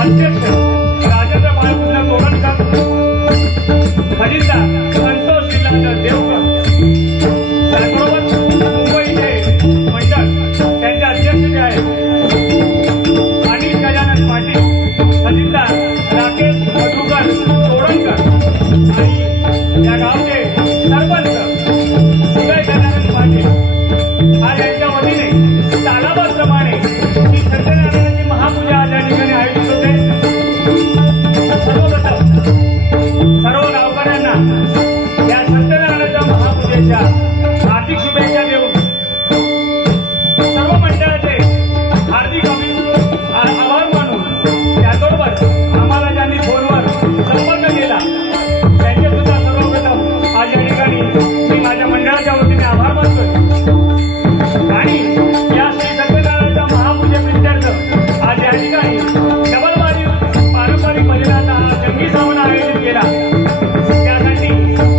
अध्यक्ष राजेंद्र बाळकृष्ण तोरणकर, खजिनदार संतोष श्रीनाथ देवकर, त्याचबरोबर मुंबईचे मंडळ त्यांचे अध्यक्ष जे आहेत अनिल गजानन पाटील, खजिनदार राकेश मधुकर तोरणकर आणि या गावचे सरपंच उदय गजानन पाटील आज यांच्या वतीने तालाबाप्रमाणे ही सत्यनारायणाची महापूजा आज या ठिकाणी आयोजित होते। सर्वप्रथम सर्व गावकऱ्यांना या सत्यनारायणाच्या महापूजेच्या हार्दिक शुभेच्छा देऊन सर्व मंडळाचे हार्दिक आभार मानून त्याचबरोबर आम्हाला ज्यांनी फोनवर संपर्क केला त्यांचे सुद्धा सर्वप्रथम आज या ठिकाणी मी माझ्या मंडळाच्या वतीने आभार मानतोय। आणि या श्री सत्यनारायणाच्या महापूजेप्रित्यर्थ आज या ठिकाणी डबलवारी पारंपरिक भजनाचा जंगी सामना आयोजित केला। त्यासाठी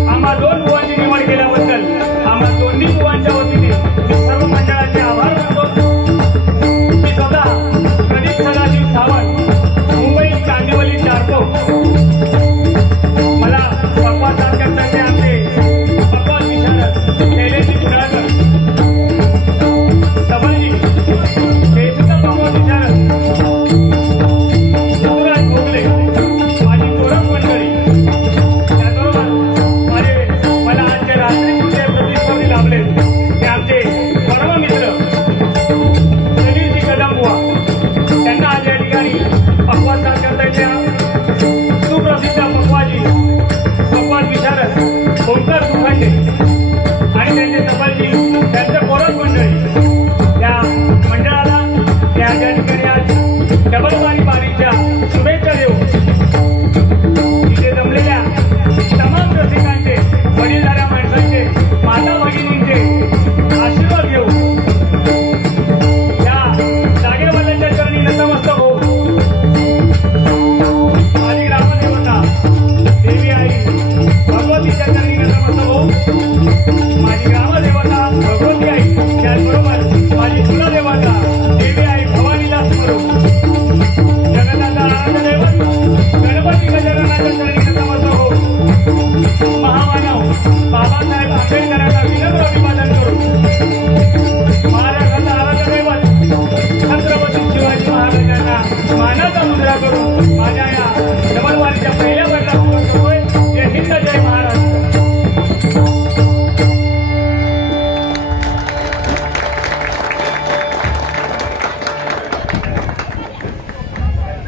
आम्हा दोन बुवांची निवड केल्याबद्दल आम्हा दोन्ही बुवांच्या वतीने मी सर्व मंडळाचे आभार मानतो। मी स्वतः प्रदीप सदाशिव सावंत, मुंबई कांदिवली चारकोप। मला पक्वास कार्यकर्त्यांचे आमचे पक्वास विशारद शैलेशी कुडाळकर, तबलजी बेसुद्धा पक्वास विशारद ऋतुराज भोगले, माझी कोरक मंडळी, त्याचबरोबर मला आजचे रात्री कुठे प्रतिस्पर्धी लाभले ते आमचे परम मित्र सलीलजी कदम बुवा, त्यांना आज या ठिकाणी पक्वास कार्यकर्त्यांच्या सुप्रसिद्ध पक्वास विशारद ओंकार सुखंडे आणि त्यांचे तबलजी त्यांचे कोरक मंडळी त्या मंडळाला त्या ठिकाणी आज डबलवारी बारीच्या शुभेच्छा देऊ। इथे जमलेल्या तमाम रसिकांचे, वडीलधाऱ्या माणसांचे, माता भगिनींचे आशीर्वाद घेऊ। या जागेवाल्यांच्या चरणी नतमस्तक होऊ। माझी ग्रामदेवता देवी आई भगवतीच्या चरणी नतमस्तक होऊ। माझी ग्रामदेवता भगवती आई, त्याचबरोबर माझी कुलदेवता देवी आई भवानीला स्मरू। जगन्नाथ आराधदैवत गणपती गजाननाच्या चरणी नतमस्तक होऊ। महामानव बाबासाहेब आंबेडकरांना विनम्र अभिवादन करू। महाराष्ट्राचा आराधदैवत छत्रपती शिवाजी महाराजांना मानाचा मुद्रा करून माझ्या या डबलवारीच्या पहिल्या वर्गात सुरुवात करतोय। जय हिंद, जय महाराष्ट्र।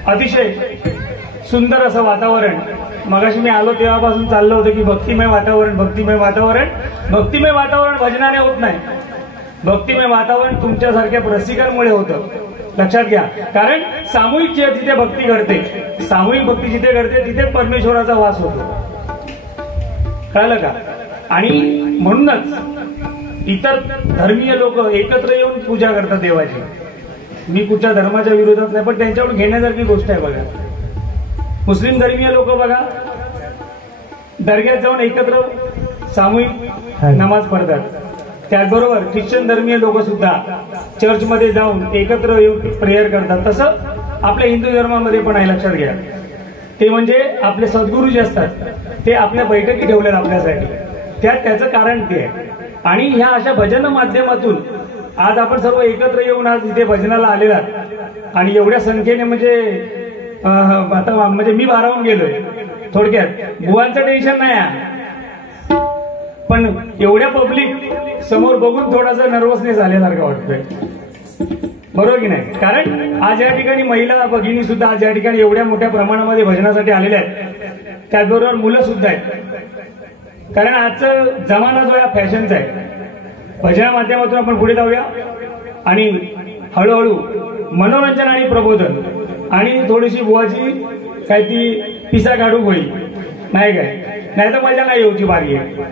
अतिशय सुंदर असं वातावरण मगाशी मी आलो तेव्हापासून चाललं होतं की भक्तिमय वातावरण, भक्तिमय वातावरण, भक्तिमय वातावरण भजनाने होत नाही। भक्तिमय वातावरण तुमच्यासारख्या रसिकांमुळे होतं, लक्षात घ्या। कारण सामूहिक जिथे भक्ती घडते, सामूहिक भक्ती जिथे घडते तिथे परमेश्वराचा वास होतो, कळलं का? आणि म्हणूनच इतर धर्मीय लोक एकत्र येऊन पूजा करतात देवाची। मी कुठच्या धर्माच्या विरोधात नाही, पण त्यांच्याकडून घेण्यासारखी गोष्ट आहे बघा। मुस्लिम धर्मीय लोक बघा दर्ग्यात जाऊन एकत्र सामूहिक नमाज पढतात, त्याचबरोबर ख्रिश्चन धर्मीय लोक सुद्धा चर्चमध्ये जाऊन एकत्र येऊन प्रेयर करतात। तसं आपल्या हिंदू धर्मामध्ये पण आहे, लक्षात घ्या। ते म्हणजे आपले सद्गुरू जे असतात ते आपल्या बैठकी ठेवल्यात आपल्यासाठी, त्याचं कारण ते आहे। आणि ह्या अशा भजन माध्यमातून आज आपण सर्व एकत्र येऊन आज इथे भजनाला आलेला आणि एवढ्या संख्येने म्हणजे आता म्हणजे मी भारावून गेलोय थोडक्यात। बुवांचं टेन्शन नाही आहे, पण एवढ्या पब्लिक समोर बघून थोडासा नर्वसनेस आल्यासारखं वाटतोय, बरोबर की नाही? कारण आज या ठिकाणी महिला भगिनी सुद्धा आज या ठिकाणी एवढ्या मोठ्या प्रमाणामध्ये भजनासाठी आलेल्या आहेत, त्याचबरोबर मुलं सुद्धा आहेत। कारण आजचा जमाना जो आहे फॅशनचा आहे। भजना माध्यमातून आपण पुढे जाऊया आणि हळूहळू मनोरंजन आणि प्रबोधन आणि थोडीशी बुवाची काय ती पिसा काढू होईल, नाही काय? नाही तर मजा नाही येऊची बारी आहे।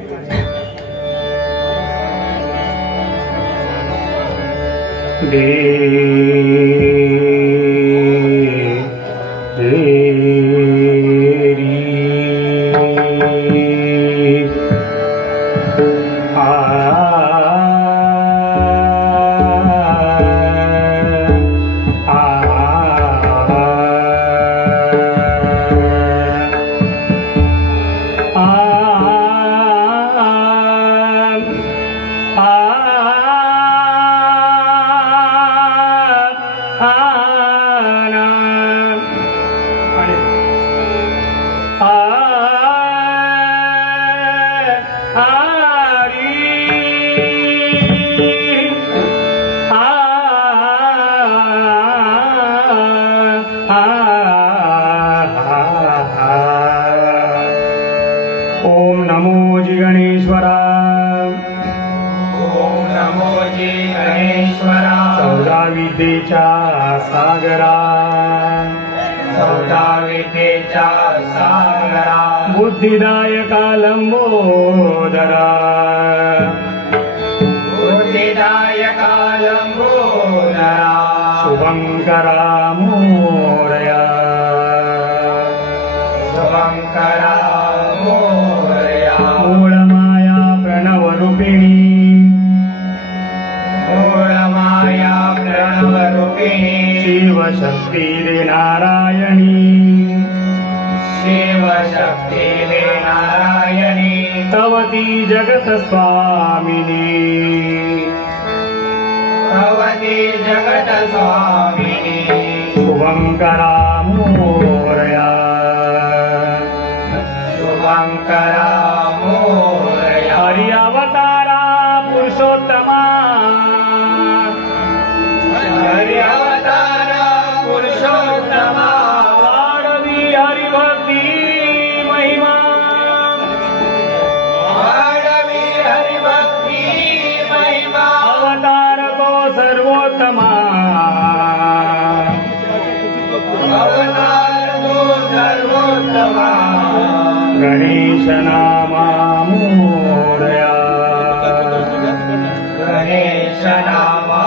विद्येच्या सागरा चौदा विद्येच्या सागरा बुद्धिदायका लंबोदरा बुद्धिदायका लंबोदरा शुभंकरा मोरया शुभंकरा मोरया मूळमाया प्रणवरूपिणी मूळमाया प्रणवरूपिणी शिवशक्ती रे नारायणी शिवशक्ती रे नारायणी तवती जगत स्वामिनी भवती जगत स्वामिनी शुभंकरा मोरया शुभंकरा मोरया हरि अवतारा पुरुषोत्तमा हरि अवतारा पुरुषोत्तमा वाढवी हरिभक्ती महिमा वाढवी हरिभक्ती महिमा अवतार को सर्वोत्तमा अवतार तो सर्वोत्तमा गणेश नामा मोरया गणेश नामा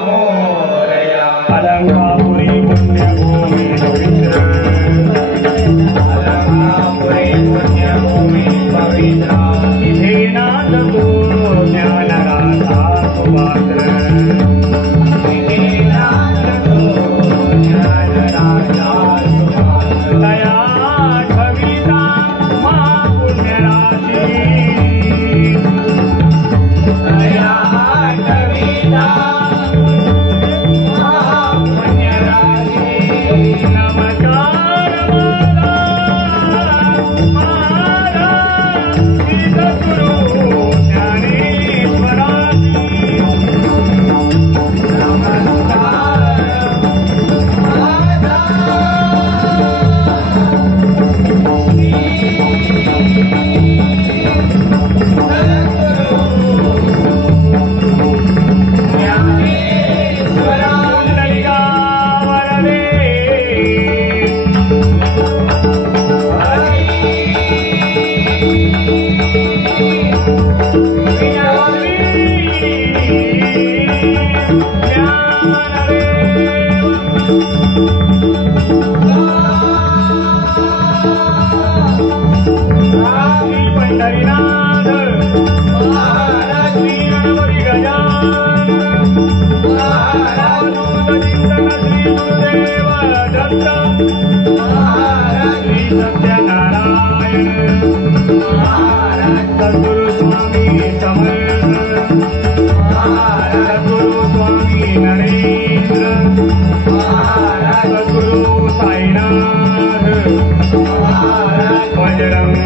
मोरया अलंकापुरी पुण्यभूमी पवित्र अलंकापुरी पुण्यभूमी पवित्रा इथे नाथ तू ज्ञानराधा सुपात्र दया ठविता महापुण्यराशी नमस्कार महाराज श्री सद्गुरु ज्ञानेश्वराजी पुंडलिका वरदे पंढरीनाथ श्री गणपती गजानन श्री गुरुदेव दत्त श्री सत्यनारायण सद्गुरु स्वामी समर्थ सद्गुरु स्वामी नरेंद्र सद्गुरु साईनाथ बजरंग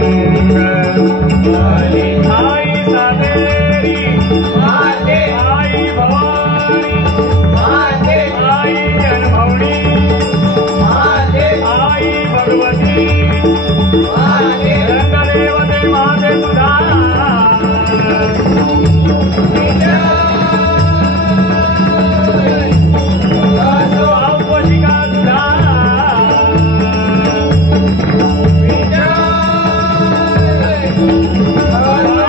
आई सातेरी आई भवानी आई अनुभवनी आई भगवती रंगदेवते माते सुधा औपशिका सुधा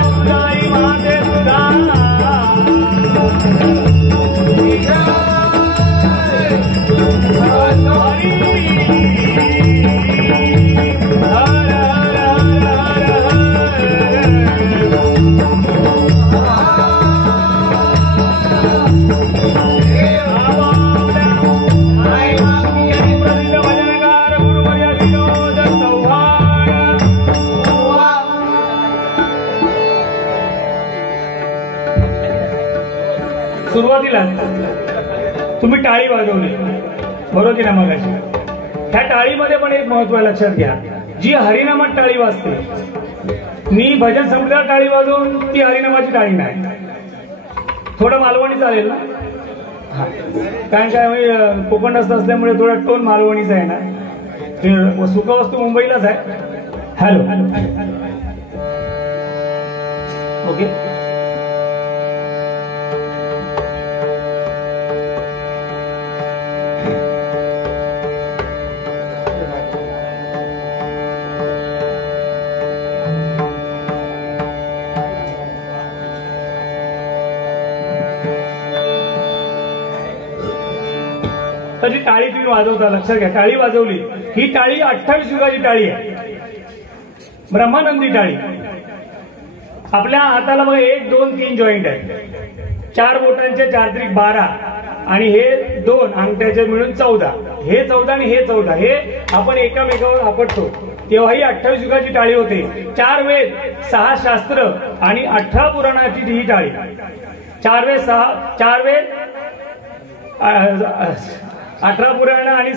सुधाई माते सुधा सुरुवातीला तुम्ही टाळी वाजवली बरोबर की ना मगाशी ह्या टाळीमध्ये पण एक महत्व लक्षात घ्या जी हरिनामात टाळी वाजते मी भजन संपल्यावर टाळी वाजवून ती हरिनामाची टाळी नाही थोडं मालवणी चालेल ना हा कारण काय कोकणस्थ असल्यामुळे थोडा टोन मालवणीचा आहे ना सुखवस्तू मुंबईलाच आहे हॅलो ओके तर ती टाळी तुम्ही वाजवता, लक्षात घ्या. टाळी वाजवली, ही टाळी 28 युगाची टाळी आहे, ब्रह्मानंदी टाळी. आपल्या हाताला बघा 1, 2, 3 जॉईंट आहे, 4 बोटांचे 4 त्रिक 12 आणि हे 2 अंगठ्याचे मिळून 14. हे 14 आणि हे 14, हे आपण एकामेकावर आपटतो तेव्हा ही 28 युगाची टाळी होते. 4 वेद, 6 शास्त्र आणि 18 पुराणाची ही टाळी. 4 वेद 18 पुराण आणि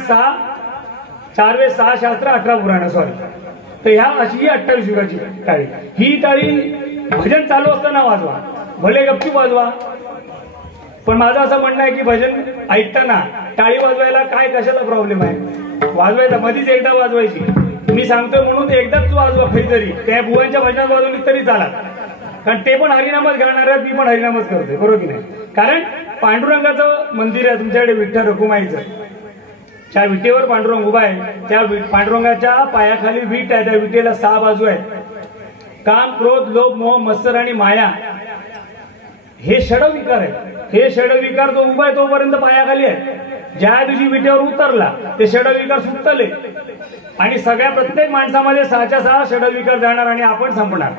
4 वेद 6 शास्त्र 18 पुराण, सॉरी. तर ह्या अशी ही 28 युगाची टाळी. ही टाळी भजन चालू असताना वाजवा, भले गपचूप वाजवा. पण माझं असं म्हणणं आहे की भजन ऐकताना टाळी वाजवायला काय कशाचा प्रॉब्लेम आहे? वाजवायचा मधीच एकदा वाजवायची. मी सांगतोय म्हणून एकदाच वाजवा कधीतरी, त्या बुवांच्या भजनात वाजवली तरी चालत, कारण ते पण हरिनामच घालणार आहेत, मी पण हरिनामच करतोय, बरोबर की नाही? कारण पांडुरंगाचं मंदिर आहे तुमच्याकडे, विठ्ठल रखुमाईचं. त्या विटेवर पांडुरंग उभा आहे, त्या पांडुरंगाच्या पायाखाली वीट आहे, त्या विटेला 6 बाजू आहेत. काम, क्रोध, लोभ, मोह, मत्सर आणि माया हे षडविकार आहे. हे षडविकार जो उभा आहे तोपर्यंत पायाखाली आहे. ज्या दिवशी विटेवर उतरला ते षडविकार सुटतले आणि सगळ्या प्रत्येक माणसामध्ये 6च्या 6 षडविकार जाणार आणि आपण संपणार.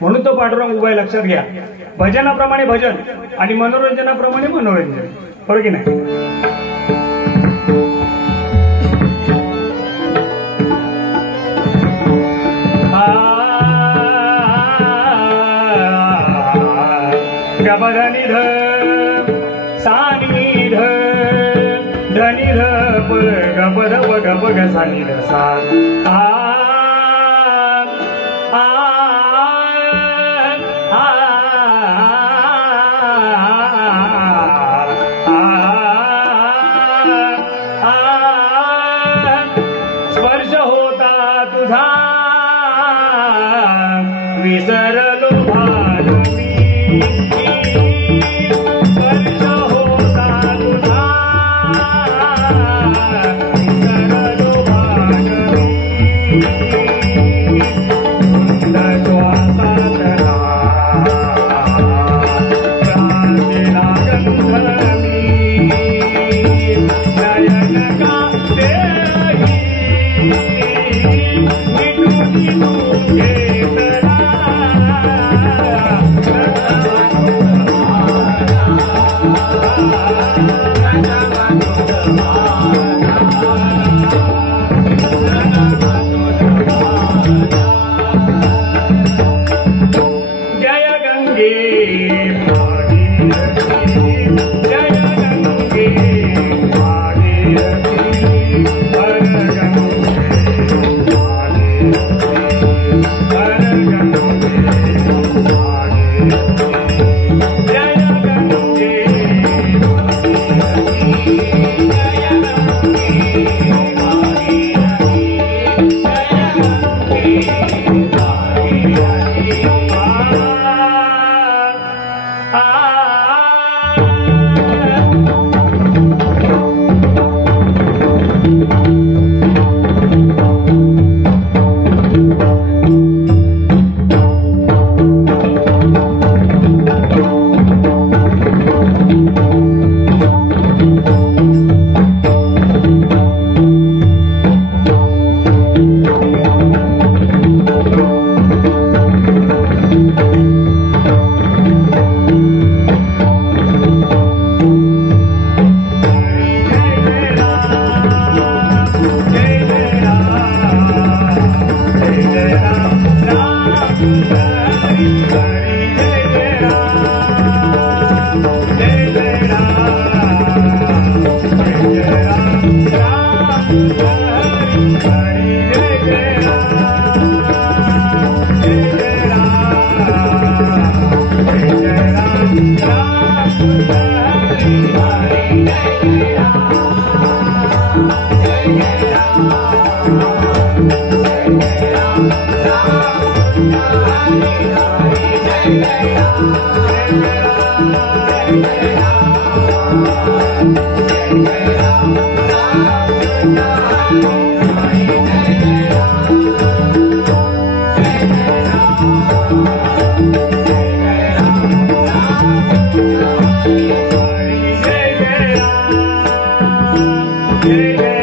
म्हणून तो पांडुरंग उभा आहे, लक्षात घ्या. भजनाप्रमाणे भजन आणि मनोरंजनाप्रमाणे मनोरंजन, बरोबर की नाही? गपधनी ध सानी ध धनी ध प गप ध प गप ग सानी ध सा स्पर्श होता तुझा विसरलो भान मी, स्पर्श होता तुझा विसरलो भान मी, धुंद श्वासातला क्रांतीला गंध मी, नयन का तेही मिटून घेतला. जय गंगे भागीरथी, जय गंगे भागीरथी, हर गंगे भागीरथी, हर गंगे भागीरथी, जय गंगे भागीरथी, जय गंगे भागीरथी, जय गंगे भागीरथी. Hare Hare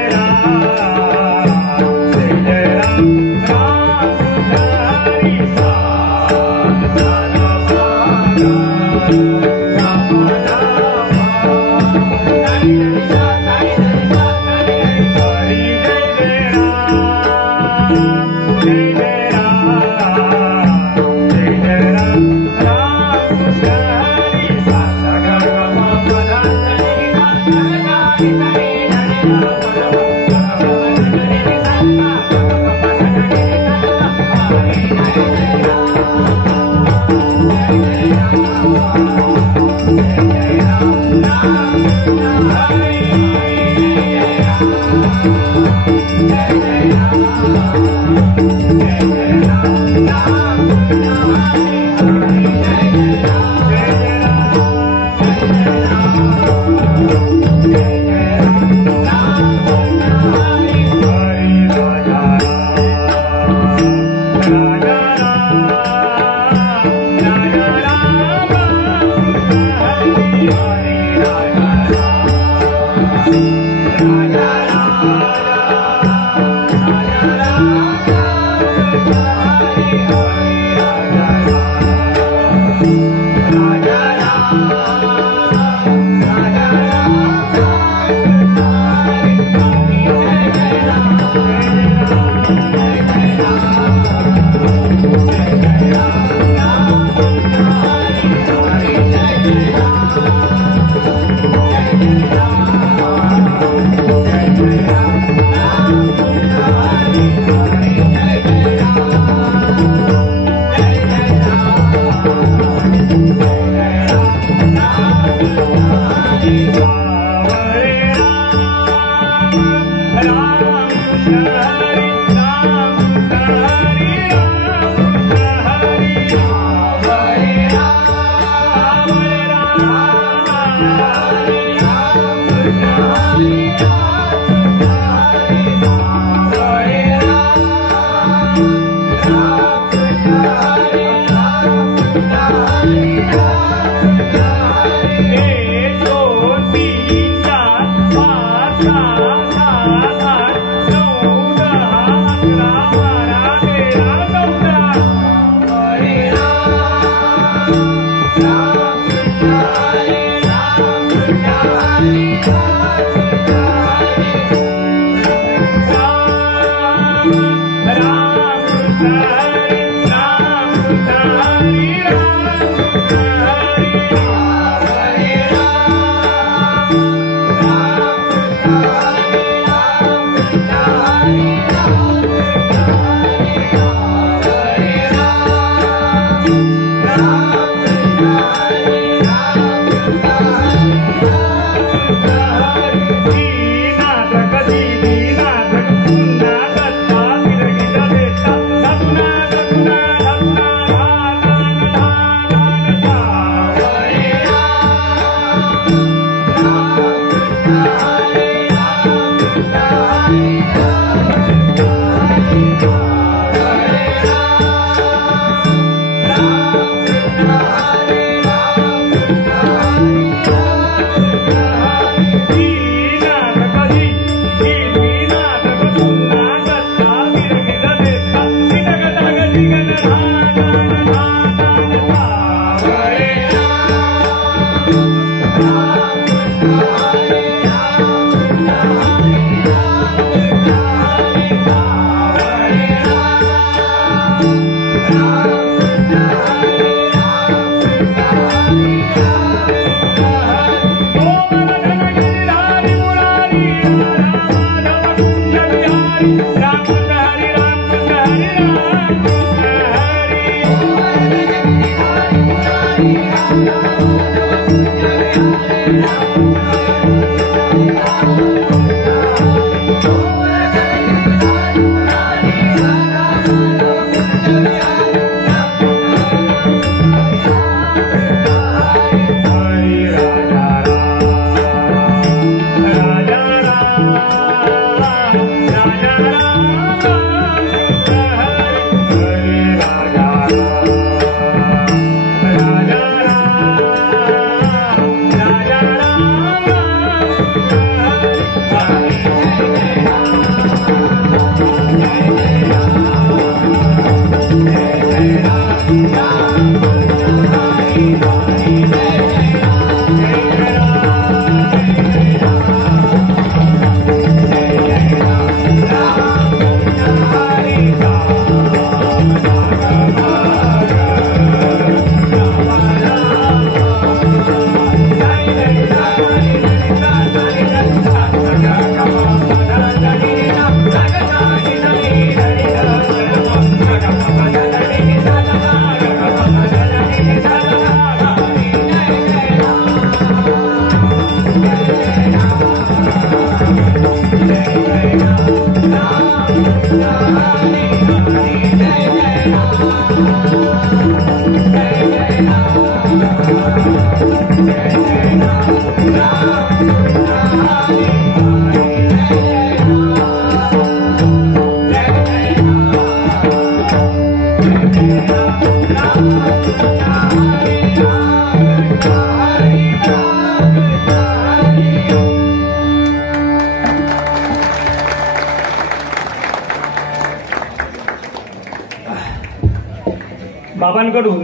बाबांकडून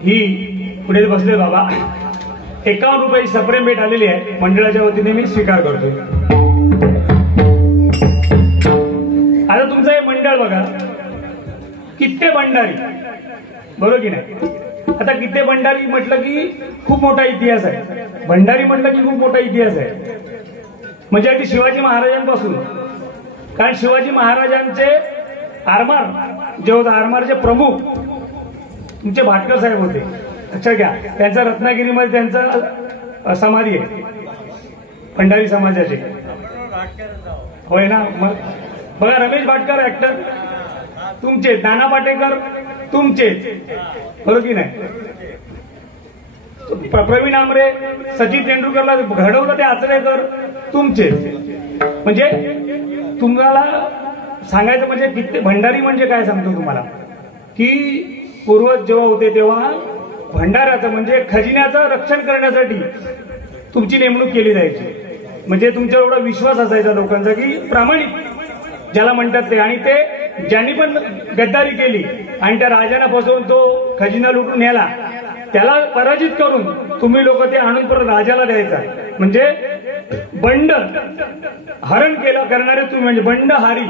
ही पुढे बसले बाबा 51 रुपये सप्रेम भेट आलेली आहे, मंडळाच्या वतीने मी स्वीकार करतो. आता तुमचं हे मंडळ बघा, कित्ते भंडारी, बरोबर की नाही. आता कित्ते भंडारी म्हटलं की खूप मोठा इतिहास आहे, भंडारी म्हटलं की खूप मोठा इतिहास आहे. म्हणजे अगदी शिवाजी महाराजांपासून, कारण शिवाजी महाराजांचे आरमार जे होते, आरमारचे प्रमुख तुमचे भाटकर साहेब होते, लक्षात घ्या. त्यांचा रत्नागिरीमध्ये त्यांचा समाधी आहे, भंडारी समाजाचे, होय ना. मग बघा, रमेश भाटकर ऍक्टर तुमचे, नाना पाटेकर तुमचे, बरोबर की नाही. प्रवीण आमरे, सचिन तेंडुलकरला घडवलं ते आचरेकर तुमचे. म्हणजे तुम्हाला सांगायचं म्हणजे किती भंडारी म्हणजे काय सांगतो तुम्हाला, की पूर्वज जेव्हा होते तेव्हा भंडाऱ्याचं म्हणजे खजिन्याचं रक्षण करण्यासाठी तुमची नेमणूक केली जायची. म्हणजे तुमच्यावर एवढा विश्वास असायचा लोकांचा की प्रामाणिक ज्याला म्हणतात ते, आणि ते ज्यांनी पण गद्दारी केली आणि त्या राजाला फसवून तो खजिना लुटून नेला, त्याला पराजित करून तुम्ही लोक ते आणून परत राजाला द्यायचा. म्हणजे बंड हरण केलं करणारे तुम्ही, म्हणजे बंडहारी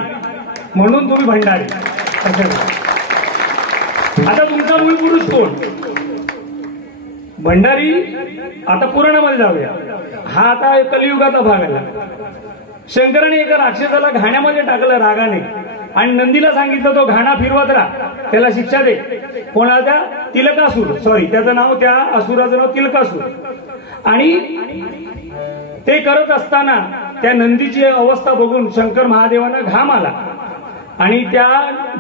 म्हणून तुम्ही भंडारी. आता तुमचा मूळ पुरुष कोण? भंडारी. आता पुराणामध्ये जाऊया, हा आता कलियुगाचा भाग आला. शंकराने एका राक्षसाला घाण्यामध्ये टाकलं रागाने आणि नंदीला सांगितलं तो घाणा फिरवत राहा, त्याला शिक्षा दे. कोणाला? त्या तिलकासूर, सॉरी त्याचं नाव, त्या असुराचं नाव तिलकासूर. आणि ते करत असताना त्या नंदीची अवस्था बघून शंकर महादेवांना घाम आला आणि त्या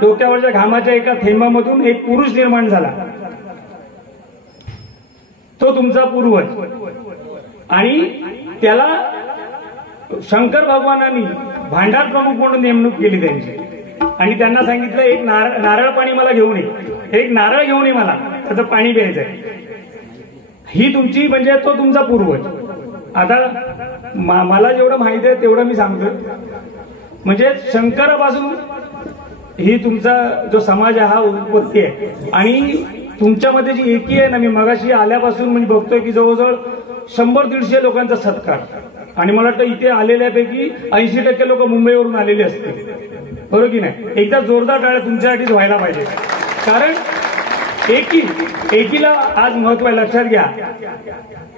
डोक्यावरच्या घामाच्या एका थेंबामधून एक पुरुष निर्माण झाला, तो तुमचा पूर्वज. आणि त्याला शंकर भगवानांनी भांडार प्रमुख म्हणून नेमणूक केली त्यांची. आणि त्यांना सांगितलं एक नारळ पाणी मला घेऊन ये, एक नारळ घेऊन ये, मला त्याचं पाणी प्यायचंय. ही तुमची म्हणजे तो तुमचा पूर्वज. आता मला जेवढं माहिती आहे तेवढं मी सांगतो. म्हणजे शंकरापासून ही तुमचा जो समाज आहे हा उत्पत्ती आहे. आणि तुमच्यामध्ये जी एकी आहे ना, मी मगाशी आल्यापासून म्हणजे बघतोय की जवळजवळ 100-150 लोकांचा सत्कार. आणि मला वाटतं इथे आलेल्यापैकी 80% लोक मुंबईवरून आलेले असतील, बरोबर की नाही. एकदा जोरदार टाळ्या तुमच्यासाठीच व्हायला पाहिजे, कारण एकीला आज महत्व आहे, लक्षात घ्या.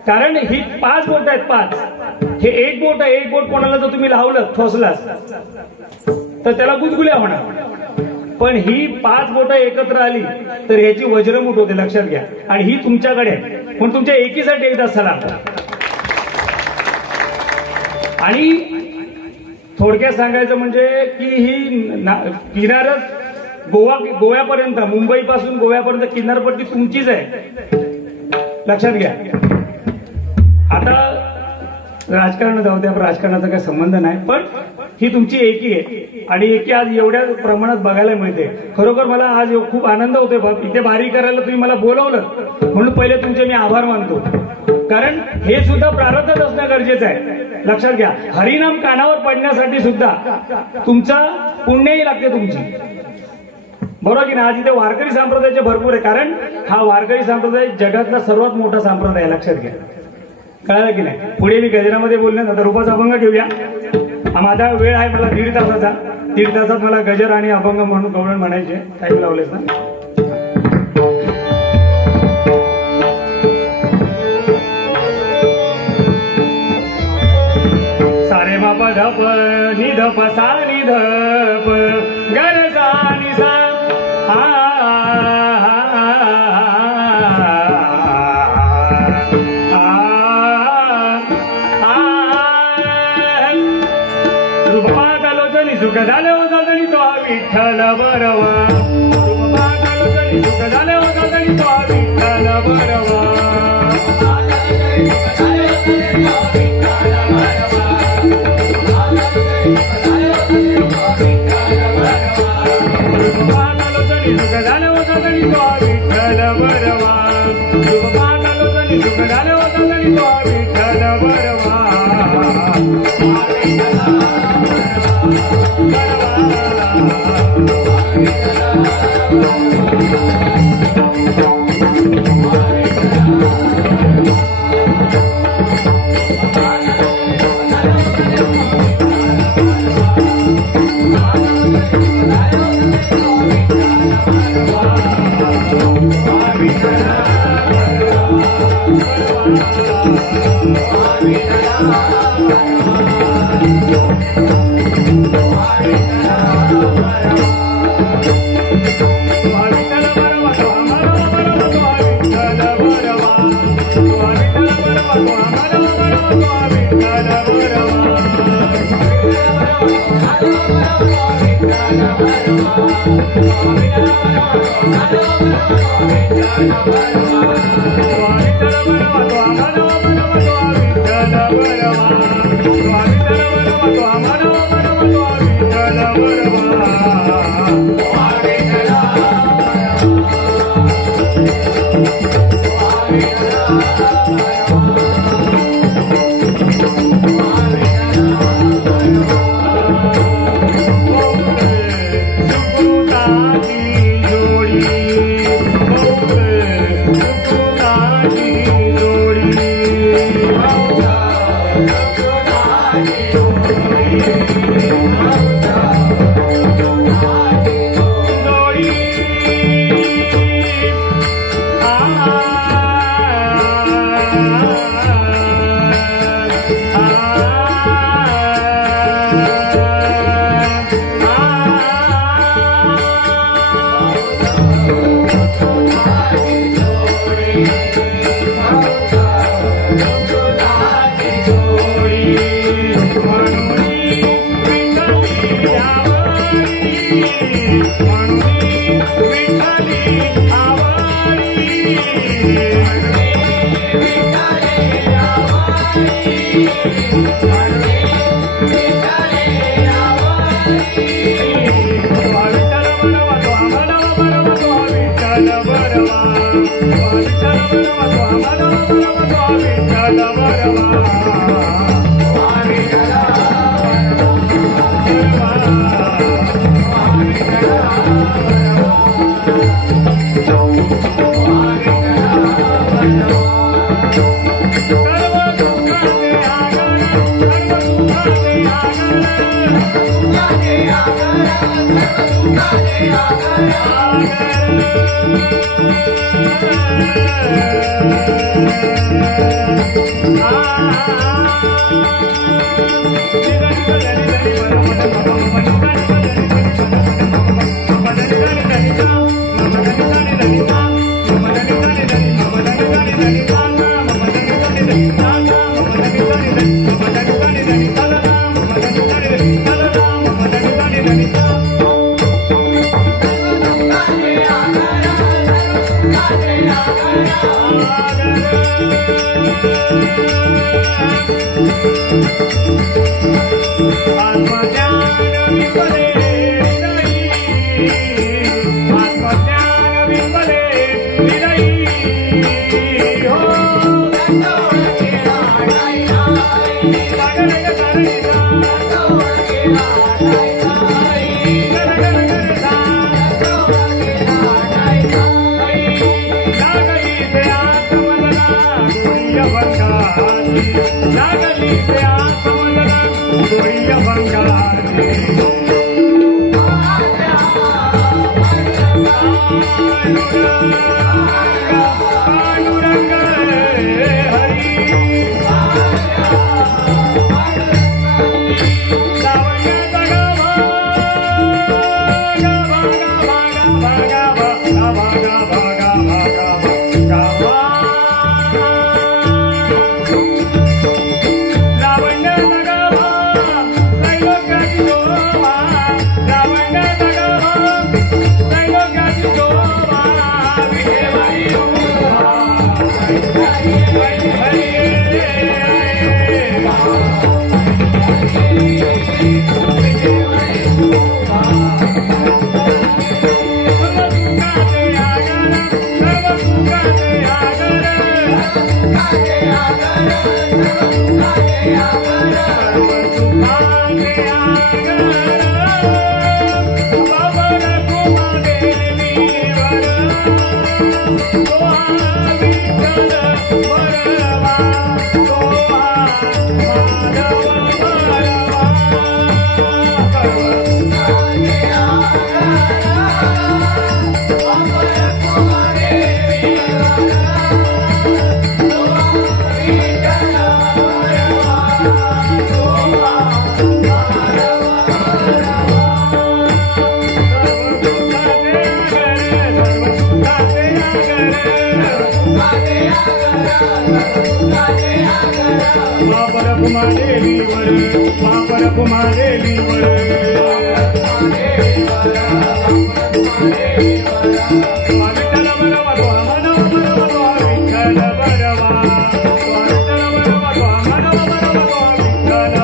कारण ही 5 बोट आहेत, 5. हे एक बोट आहे, एक बोट कोणाला जर तुम्ही लावलं, ठोसलास तर त्याला गुदगुल्या होणार. पण ही 5 बोटं एकत्र आली तर ह्याची वज्रमुठ होते, लक्षात घ्या. आणि ही तुमच्याकडे आहे, पण तुमच्या एकीसाठी एकदा सलाम. आणि थोडक्यात सांगायचं म्हणजे की ही किनारच गोव्यापर्यंत, मुंबईपासून गोव्यापर्यंत किनारपट्टी तुमचीच आहे, लक्षात घ्या. आता राजकारण जाऊ द्या, राजकारणाचा काही संबंध नाही, पण ही तुमची एकी आहे. आणि एकी आज एवढ्या प्रमाणात बघायला मिळते. खरोखर मला आज खूप आनंद होतोय बाप, इथे बारी करायला तुम्ही मला बोलवलं म्हणून पहिले तुमचे मी आभार मानतो. कारण हे सुद्धा प्रारब्धात असणं गरजेचं आहे, लक्षात घ्या. हरिनाम कानावर पडण्यासाठी सुद्धा तुमचा पुण्यही लागते तुमची, बरोबर की नाही. आज इथे वारकरी संप्रदायाचे भरपूर आहे, कारण हा वारकरी संप्रदाय जगातला सर्वात मोठा संप्रदाय आहे, लक्षात घ्या. कळलं की नाही. पुढे मी गजरामध्ये बोलण्यात आता रूपाचा अभंग घेऊया. माझा वेळ आहे, मला 1.5 तासाचा. 1.5 तासात मला गजर आणि अभंग म्हणून गवळण म्हणायचे. टाईम लावलेस ना. सारे बाबा धप निधप सा निधप गर सा निसा सुख झाले हो जागणी तो विठ्ठल बरवा. सुख झाले हो जागणी तो विठ्ठल बरवा. सुख झाले हो जागणी तो विठ्ठल बरवा. सुख झाले हो जागणी तो विठ्ठल बरवा. Thank you. Bye. देवीवर वापर कुमा देवीवर विठ्ठल बरवा तो मानव बरवा तो विठ्ठल बरवा विठ्ठल बरवा तो मानव बरवा तो विठ्ठल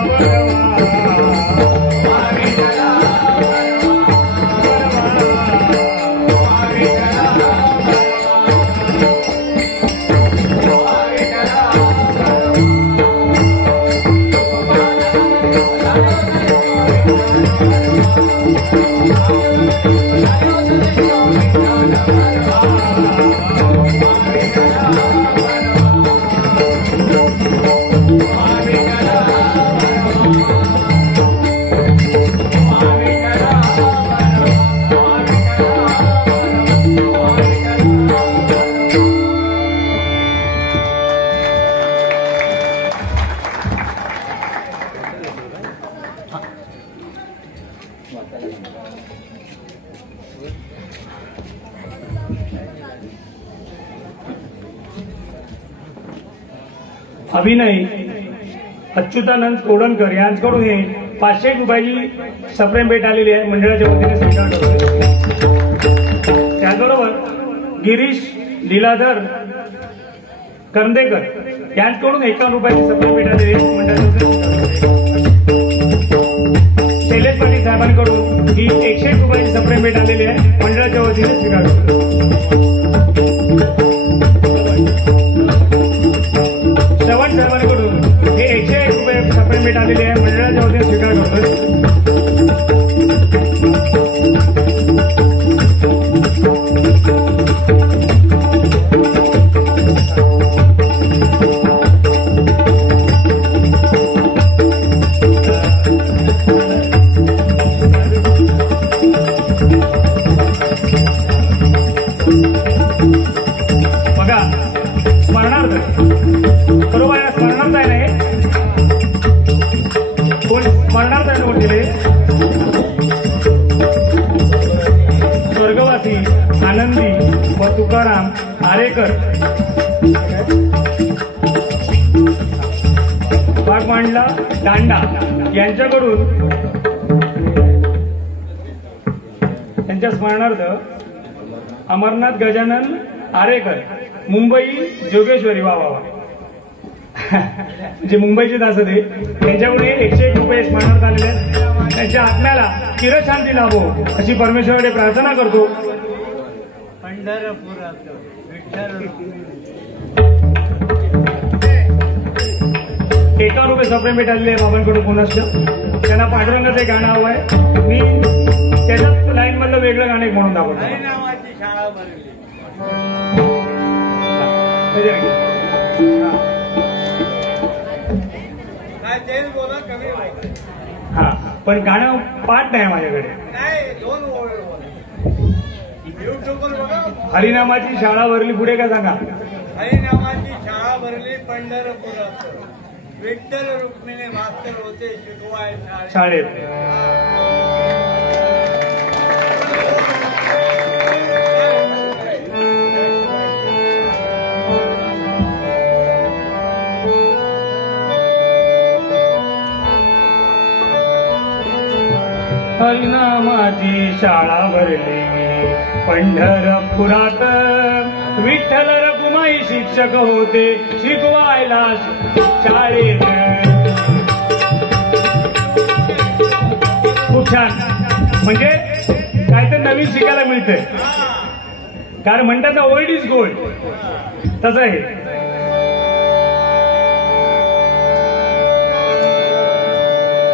अभिनय अच्युतानंद कोडणकर यांच्याकडून हे 500 रुपयाची सप्रेम भेट आलेली आहे. मंडळाच्या वतीने स्वीकार करतोय. त्याचबरोबर गिरीश लीलाधर करंदेकर यांच्याकडून 51 रुपयाची सप्रेम भेट आलेली आहे. मंडळाच्या वतीने शैलेश पाटील साहेबांकडून ही 101 रुपयाची सप्रेम भेट आलेली आहे. मंडळाच्या वतीने स्वीकार करतोय. श्रवण साहेबांकडून हे 101 रुपये सप्रेम भेट आलेली आहे. मंडळाच्या वतीने स्वीकार करतोय. बघा स्मरणार्थ बरोबर आहे. स्मरणार्थ आहे नाही कोण स्मरणार्थ आहे कोण दिले स्वर्गवासी आनंदी व तुकाराम आरेकर बागमांडला दांडा यांच्याकडून त्यांच्या स्मरणार्थ अमरनाथ गजानन आरेकर मुंबई जोगेश्वरी वा जे मुंबईचे दास होते त्यांच्याकडून 101 रुपये स्मरणार्थ आलेले आहेत. त्यांच्या आत्म्याला चिरशांती लाभो अशी परमेश्वराकडे प्रार्थना करतो. पंढरपुरात विठ्ठल 1 रुपये सप्रेम भेट आलेली आहे बाबांकडून कोणाच त्यांना पांडुरंगाचं एक गाणं हवं आहे. मी त्याच्यात लाईन मधलं वेगळं गाणं एक म्हणून दाखवतो. हरी नावाची शाळा भरली. काय तेच बोला कमी बोला. हा पण गाणं पाठ नाही माझ्याकडे. नाही 2 ओळी बोला. युट्यूबवर बघा. हरिनामाची शाळा भरली पुढे काय सांगा. हरी नावाची शाळा भरली पंढरपुरात विठ्ठल रुक्मिणी मास्तर होते शिकवाय शाळेत. हरिनामाची शाळा भरली पंढरपुरात विठ्ठल रखुमाई शिक्षक होते शिकवायला शाळेत. खूप छान. म्हणजे काहीतरी नवीन शिकायला मिळतंय. कारण म्हणतात ना ओल्ड इज गोल्ड तसं आहे.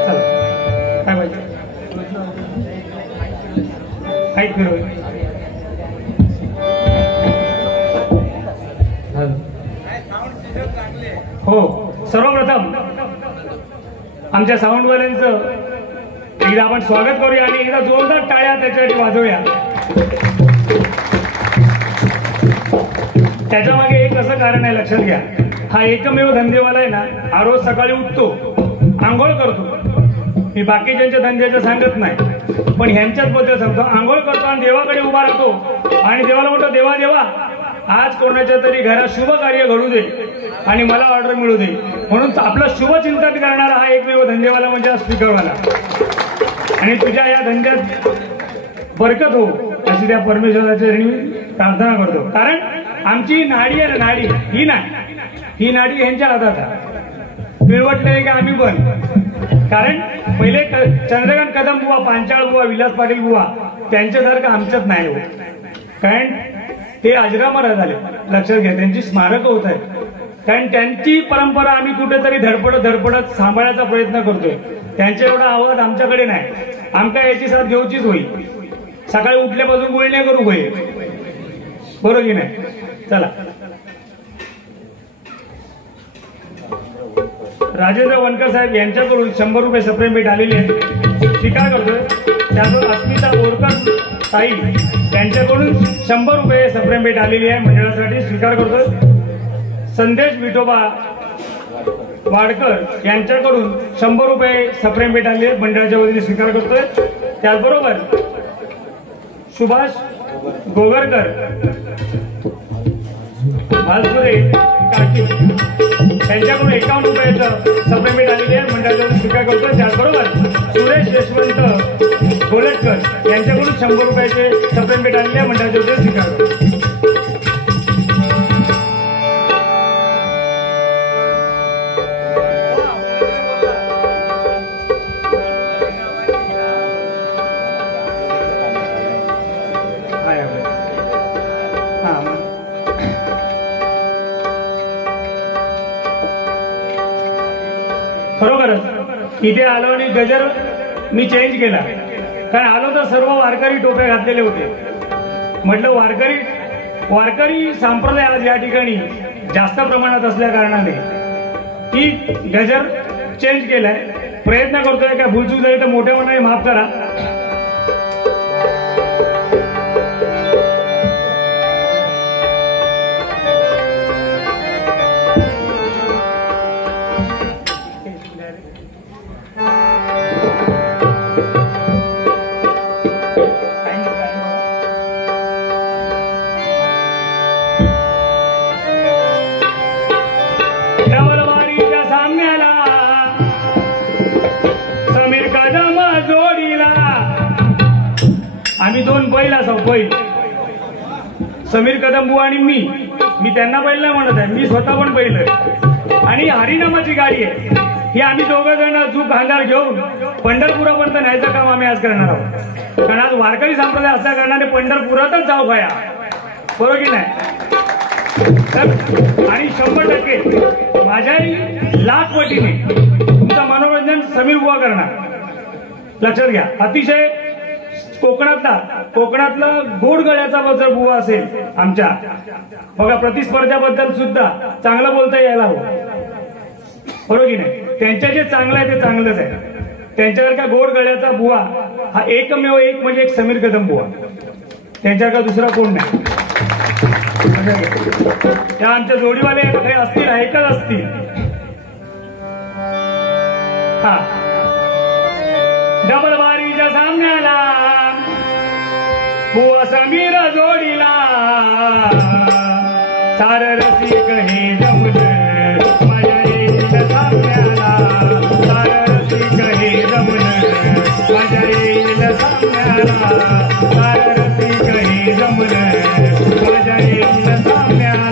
चला काय पाहिजे हाईट फिरव. हो सर्वप्रथम आमच्या साऊंडवाल्यांचं एकदा आपण स्वागत करूया आणि एकदा जोरदार टाळ्या त्याच्यासाठी वाजवूया. त्याच्या मागे एक असं कारण आहे लक्षात घ्या. हा एकमेव धंदेवाला आहे ना हा रोज सकाळी उठतो आंघोळ करतो. मी बाकीच्यांच्या धंद्याचं सांगत नाही पण ह्यांच्याच बद्दल सांगतो. आंघोळ करतो आणि देवाकडे उभा राहतो आणि देवाला म्हणतो देवा देवा आज कोणाच्या तरी घरात शुभ कार्य घडू दे आणि मला ऑर्डर मिळू दे, म्हणून आपलं शुभचिंतन करणारा हा एकमेव धंदेवाला म्हणजे हा स्पीकरवाला. आणि तुझ्या या धंद्यात बरकत हो अशी त्या परमेश्वराच्या ऋणी प्रार्थना करतो. कारण आमची नाडी आहे ना, नाडी ही नाडी यांच्या हातात आहे. पिळवटलंय का आम्ही पण. कारण पहिले चंद्रकांत कदम बुवा, पांचाळ बुवा, विलास पाटील बुवा त्यांच्यासारखं आमच्यात नाही हो. कारण ते अजरामर झाले, लक्षात घ्या. त्यांची स्मारक होत आहेत. कारण त्यांची परंपरा आम्ही कुठेतरी धडपडत सांभाळायचा प्रयत्न करतोय. त्यांच्या एवढा आवाज आमच्याकडे नाही. आमका याची साथ घेऊचीच होईल. सकाळी उठल्यापासून बोलणे करू होईल, बरोबर की नाही. चला, राजेंद्र वनकर साहेब यांच्याकडून 100 रुपये सप्रेम भेट आलेली आहे, स्वीकार करतोय. त्यातून अस्मिता बोरकर ताई यांच्याकडून 100 रुपये सप्रेम भेट आलेली आहे मंडळासाठी, स्वीकार करतोय. संदेश विठोबा वाडकर यांच्याकडून 100 रुपये सप्रेम भेट आलेली आहे मंडळाच्या वतीने, स्वीकार करतोय. त्याचबरोबर सुभाष गोगरकर भालसुरे काकी यांच्याकडून 51 रुपयाचं सप्रेम भेट आलेली आहे मंडळाच्या वतीने, स्वीकार करतोय. त्याचबरोबर सुरेश यशवंत गोलटकर यांच्याकडून 100 रुपयाचे सप्रेम भेट आलेली आहे मंडळाच्या वतीने, स्वीकार करतो. खरोखरच इथे आलो आणि गजर मी चेंज केला. कारण आलो तर सर्व वारकरी टोप्या घातलेले होते. म्हटलं वारकरी संप्रदाय आज या ठिकाणी जास्त प्रमाणात असल्या कारणाने ही गजर चेंज केलाय. प्रयत्न करतोय, काय भूलचूक झाली तर मोठ्या मनाने माफ करा. आम्ही 2 बैल असाव, बैल. समीर कदम बुवा आणि मी त्यांना बैल नाही म्हणत आहे, मी स्वतः पण बैल आहे. आणि हरिनामाची गाडी आहे ही. आम्ही 2 जण चूक खांदार घेऊन पंढरपुरापर्यंत न्यायचं काम आम्ही आज करणार आहोत. कारण आज वारकरी संप्रदाय असल्या कारणाने पंढरपुरातच जाऊ खाया, बरोबर की नाही. आणि 100% माझ्याही लाख पटीने तुमचं मनोरंजन समीर बुवा करणार. लक्षात घ्या. अतिशय कोकणातलं गोड गळ्याचा जर बुवा असेल आमच्या, बघा प्रतिस्पर्ध्याबद्दल सुद्धा चांगलं बोलता यायला हवं, बरोबर की नाही. त्यांच्या जे चांगलं आहे ते चांगलंच आहे. त्यांच्यासारखा गोड गळ्याचा बुवा हा एकमेव एक म्हणजे एक समीर कदम बुवा. त्यांच्यासारखा दुसरा कोण नाही. त्या आमच्या जोडीवाले काही असतील, ऐकत असतील. हा, डबल बारीच्या सामन्याला बुवा समीर जोडीला, सार रसिक हे जमलं माझ्या येईल सामन्याला, सार रसिक हे जमलं माझ्या येईल सामन्याला, सार रसिक हे जमलं माझ्या येईल सामन्याला.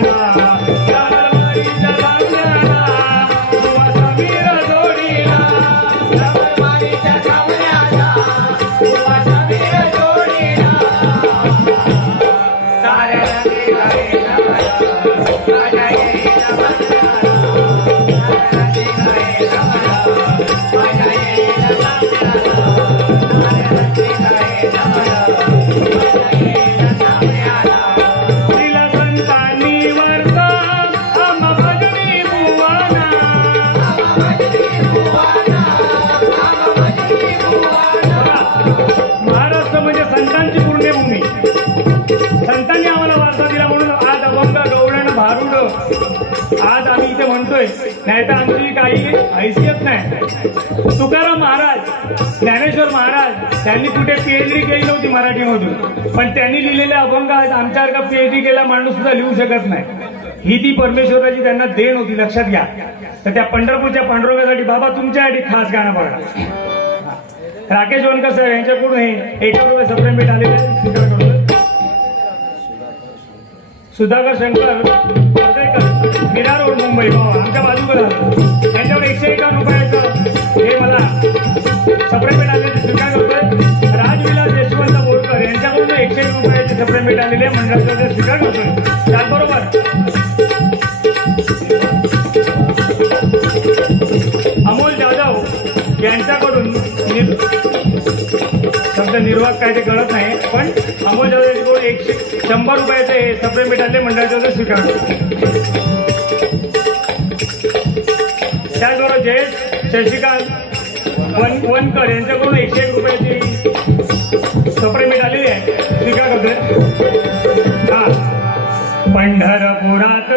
आज आम्ही इथे म्हणतोय, नाही तर आमची काही हैसियत नाही. तुकाराम महाराज, ज्ञानेश्वर महाराज त्यांनी कुठे पीएचडी केली नव्हती मराठीमधून, पण त्यांनी लिहिलेले अभंग आज आमच्यासारखा पीएचडी केला माणूस सुद्धा लिहू शकत नाही. ही ती परमेश्वराची त्यांना देण होती, लक्षात घ्या. तर त्या पंढरपूरच्या पांडुरंगासाठी बाबा तुमच्यासाठी खास गाणं बघा. राकेश वनकर साहेब यांच्याकडून हे ₹1 सप्रेम आलेले स्वीकार करतो. सुधाकर शंकर मीरा रोड मुंबई, आमच्या बाजूकडे त्यांच्यावर ₹101 हे मला सप्रेमेंट आलेले स्वीकार करतोय. राजविलास यशवंत बोरकर यांच्याकडून ₹101 सप्रेमेंट आलेले मंडळाचा स्वीकार करतोय. त्याचबरोबर अमोल जाधव यांच्याकडून शब्द निर्वाह काय ते कळत नाही, पण अमोल जाधव यांच्याकडून ₹100 हे सप्रेमेंट आले मंडळाचा स्वीकार करतो. त्याचबरोबर जयेश शशिकांत वनकर यांच्याकडून ₹101 सप्रेमेंट आलेली आहे, स्वीकार करतोय. हा, पंढरपुरात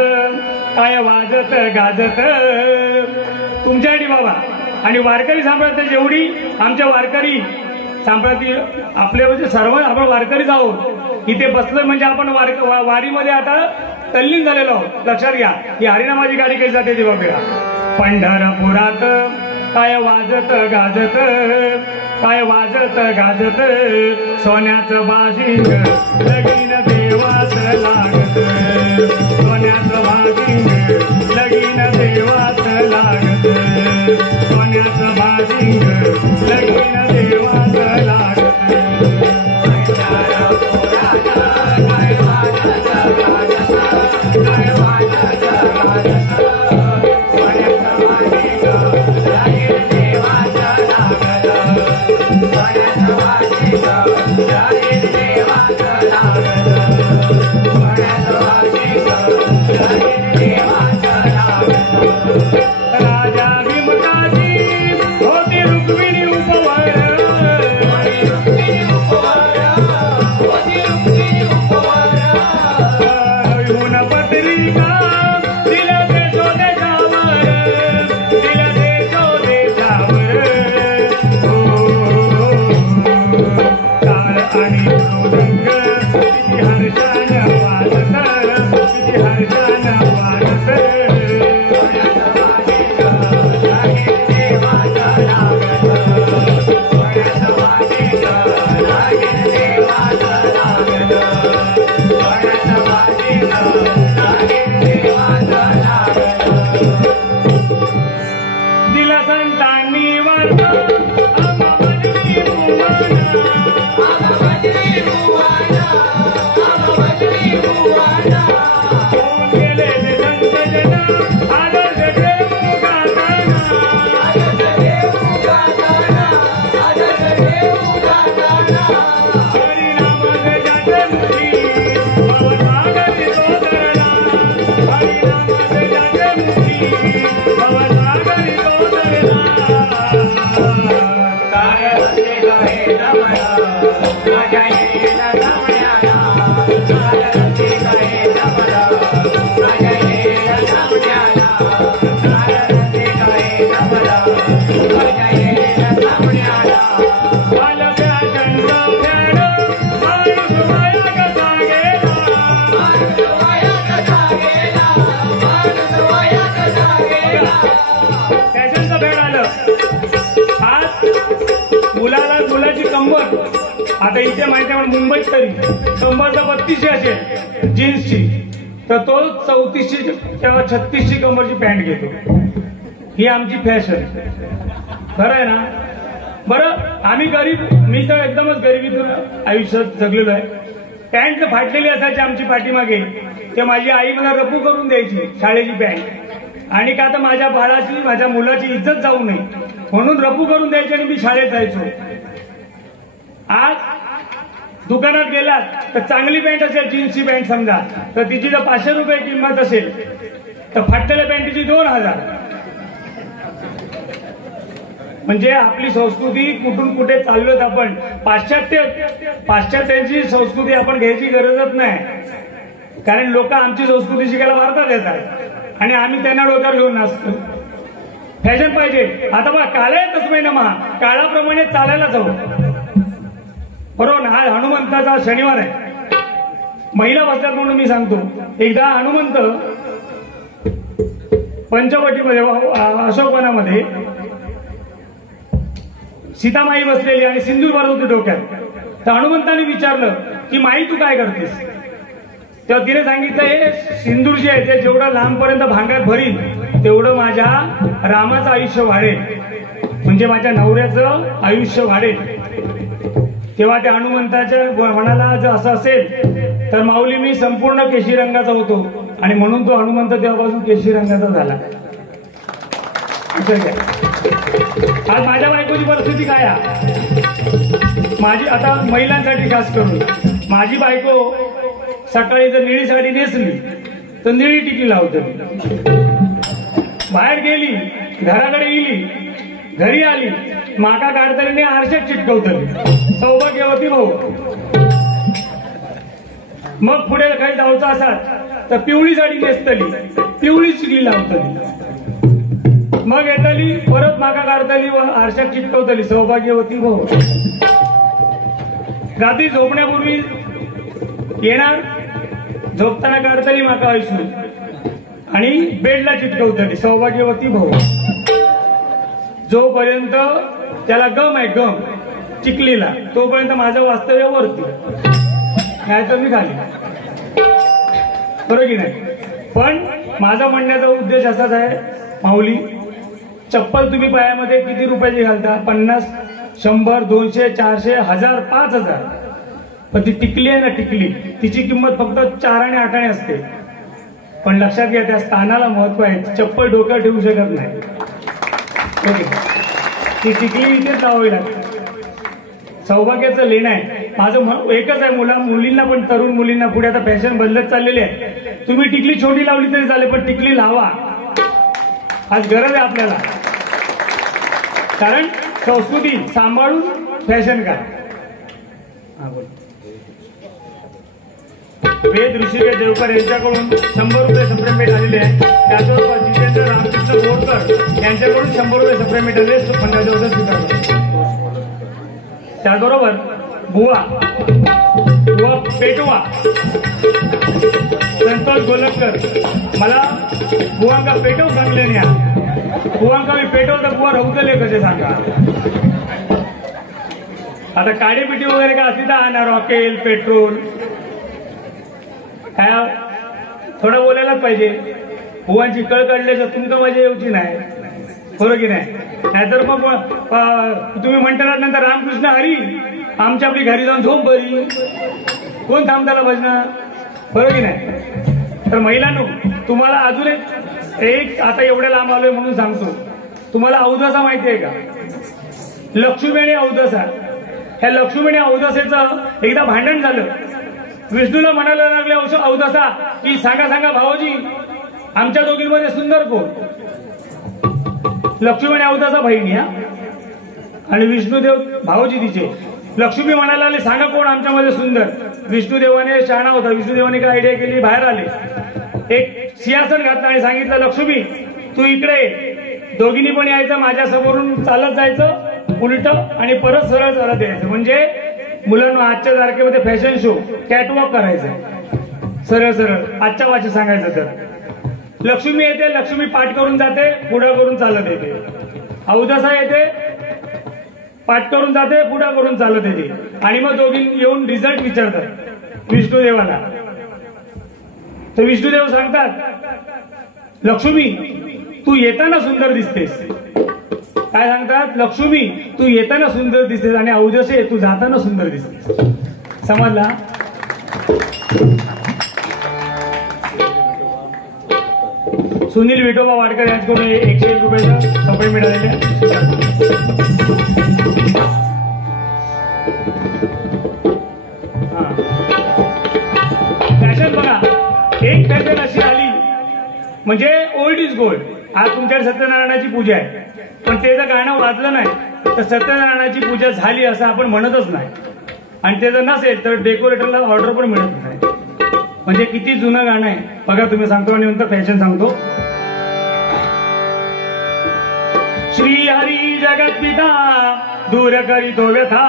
काय वाजत गाजत तुमच्यासाठी बाबा. आणि वारकरी संप्रदाय जेवढी आमच्या वारकरी संप्रदाय आपले म्हणजे सर्व आपण वारकरीच आहोत. इथे बसलोय म्हणजे आपण वारीमध्ये आता तल्लीन झालेलो आहोत. लक्षात घ्या, ही हरिनामाची गाडी कशी जाते ती बघा. पंढरपुरात काय वाजत गाजत, काय वाजत गाजत सोन्याचं बाशिंग लगीन देवाच लागत, सोन्याचं बाशिंग लगीन देवाच लागत, सोन्याचं बाशिंग लगीन देवाच लागत. राजा भीमकाजी होती रुक्मिणी उपवर, येऊन पत्रिका दिल्या देशोदेशावर, दिल्या देशोदेशावर. काळ आणि मृदंग किती हर्षान वाजत, किती हर्षान वाजत. दिला संतांनी वार्ता गेलेले संत जना आदर्श देऊ गाताना, हरिनामाचे जाते मुखी भवसागरी तो धरणा, हरिनामाचे जाते मुखी भवसागरी तो धरणा. काय रस्ते गहे रमणा माझ्या येला सामण्याला, काय रस्ते गहे रमणा माझ्या येला सामण्याला, काय रस्ते गहे रमणा माझ्या येला सामण्याला. बालक्या चंड फेड माणूस माया कसा गेला, माणूस वाया कसा गेला, माणूस वाया कसा गेला. फॅशनचं फेड आलं. आज मुलाची कंबर आता इथे माहिती आहे, मुंबईत तरी कंबरचा 3200 असेल जीन्सची, तर तो 3400 किंवा 3600 कंबरची पॅन्ट घेतो. ही आमची फॅशन, खरं आहे ना. बरं, आम्ही गरीब, मी तर एकदमच गरिबीतून आयुष्यात जगलेलो आहे. पॅन्ट फाटलेली असायची आमची पाठीमागे, ते माझी आई मला रफू करून द्यायची शाळेची पॅन्ट. आणि का तर माझ्या बाळाची, माझ्या मुलाची इज्जत जाऊ नये म्हणून रफू करून द्यायची आणि मी शाळेत जायचो. आज दुकानात गेलात तर चांगली पॅन्ट असेल, जीन्सची पॅन्ट समजा, तर तिची जर ₹500 किंमत असेल तर फाटलेल्या पॅन्टीची 2000. म्हणजे आपली संस्कृती कुठून कुठे चाललोत आपण. पाश्चात्यांची संस्कृती आपण घ्यायची गरजच नाही, कारण लोक आमची संस्कृती शिकायला भारतात येतात आणि आम्ही त्यांना डोक्यावर घेऊन नाचतो. फॅशन पाहिजे. आता बघा, काळ्या तस्मै नमः, काळाप्रमाणे चालायलाच हवं, बरोबर. हा हनुमंताचा शनिवार आहे, महिला बसतात म्हणून मी सांगतो. एकदा हनुमंत पंचवटीमध्ये अशोकवनामध्ये सीतामाई बसलेली आणि सिंदूर भरत होती डोक्यात. तर हनुमंताने विचारलं की माई तू काय करतेस? तेव्हा तिने सांगितलं हे सिंदूर जे आहे ते जेवढं लांबपर्यंत भांगात भरील तेवढं माझ्या रामाचं आयुष्य वाढेल, म्हणजे माझ्या नवऱ्याचं आयुष्य वाढेल. तेव्हा त्या हनुमंताच्या मनाला जर असं असेल तर माऊली मी संपूर्ण केशरी रंगाचा होतो आणि म्हणून तो हनुमंत तेव्हापासून केशरी रंगाचा झाला. आज माझ्या बायकोची परिस्थिती काय आहे? माझी आता महिलांसाठी खास करून माझी बायको सकाळी जर निळी साडी नेसली तर निळी टिकली लावते. बाहेर गेली, घराकडे गेली, घरी आली, माका काढताना आरशात चिटकवतली सौभाग्यवती भाऊ. मग पुढे काही जायचं असाल तर पिवळी साडी नेसतली, पिवळी चिकली लावतली. मग येतली परत माका काढतली व आरशात चिटकवतली सौभाग्यवती भाऊ. रात्री झोपण्यापूर्वी येणार, झोपताना काढतली माका आयुष्य आणि बेडला चिटकवतली सौभाग्यवती भाऊ. जोपर्यंत त्याला गम आहे गम चिखलीला तोपर्यंत माझं वास्तव्य वरती, नाहीतर मी खाली. बरोबर की नाही? पण माझा म्हणण्याचा उद्देश असाच आहे माऊली, चप्पल तुम्ही पायामध्ये किती रुपयाची घालता? 50, 100, 200, 400, 1000, 5000. पण ती टिकली आहे ना टिकली, तिची किंमत फक्त 4 आणि 8 आणे असते. पण लक्षात घ्या त्या स्थानाला महत्व आहे. चप्पल डोक्यावर ठेवू शकत नाही. ओके, ती टिकली इथेच लावावी लागते. सौभाग्याचं लेणं आहे. माझं एकच आहे, मुलींना पण तरुण मुलींना पुढे आता फॅशन बदलत चाललेली आहे. तुम्ही टिकली छोटी लावली तरी चालेल पण टिकली लावा. आज गरज आहे आपल्याला, कारण संस्कृती सांभाळून फॅशन करा. हा बोल. वेद ऋषिकेश देवकर यांच्याकडून 100 रुपये सप्रेमेट आलेले आहे. त्याचबरोबर जितेंद्र रामकृष्ण बोरकर यांच्याकडून 100 रुपये सप्रेमेट आलेले स्वीकारले. त्याचबरोबर बुवा पेटवा संतोष गोलकर, मला बुवांका पेटव सांगले नाही. बुवांका मी पेटव तर बुवा रौदले कसे सांगा. आता काडीपिटी वगैरे काय असली तर आणा, रॉकेल पेट्रोल काय थोडं बोलायलाच पाहिजे. बुवांची कळ काढल्याचं तुमचं मजा येऊची नाही. बरोबर की नाही? नाहीतर मग तुम्ही म्हणता नंतर रामकृष्ण हरी आमच्या आपली घरी जाऊन झोप बरी, कोण थांबताला भजना. बरोबर की नाही? तर महिलांनो तुम्हाला अजून एक आता एवढ्या लांब आलोय म्हणून सांगतो. तुम्हाला अवदसा माहिती आहे का? लक्ष्मी आणि अवदसा. ह्या लक्ष्मी आणि अवदसेचं एकदा भांडण झालं. विष्णूला म्हणायला लागले अवदसा की सांगा सांगा भाऊजी आमच्या दोघींमध्ये सुंदर कोण? लक्ष्मी आणि अवदसा बहिणी हा, आणि विष्णुदेव भाऊजी तिचे. लक्ष्मी म्हणायला लागले सांगा कोण आमच्यामध्ये सुंदर? विष्णुदेवाने शहाणा होता. विष्णुदेवाने काय आयडिया केली, बाहेर आले, एक सिंहासन घातलं आणि सांगितलं लक्ष्मी तू इकडे, दोघींनी पण यायचं, माझ्या समोरून चालत जायचं उलट आणि परत सरळ चालत यायचं. म्हणजे मुलांना आजच्या तारखेमध्ये फॅशन शो कॅटवॉक करायचं सरळ सरळ आजच्या वाची सांगायचं तर. लक्ष्मी येते, लक्ष्मी पाठ करून जाते, पुढं करून चालत येते. अवदसा येते, पाठ करून जाते, पुढं करून चालत येते. आणि मग दोघी येऊन रिझल्ट विचारतात विष्णुदेवाला. तर विष्णुदेव सांगतात लक्ष्मी तू येताना सुंदर दिसतेस. काय सांगतात? लक्ष्मी तू येताना सुंदर दिसतेस आणि अवदसे तू जाताना सुंदर दिसतेस. समजला? सुनील विठोबा वाडकर यांच्याकडून 101 रुपयाचं सप्रे मिळालेले आहे. फॅशन बघा, एक फॅशन अशी आली म्हणजे ओल्ड इज गोल्ड. आज तुमच्याकडे सत्यनारायणाची पूजा आहे पण ते जर गाणं वाजलं नाही तर सत्यनारायणाची पूजा झाली असं आपण म्हणतच नाही. आणि ते जर नसेल तर डेकोरेटरला ऑर्डर पण मिळत नाही. म्हणजे किती जुनं गाणं आहे बघा. तुम्ही सांगतो आणि नंतर फॅशन सांगतो. श्री हरी जगत पिता दूर करीतो व्यथा,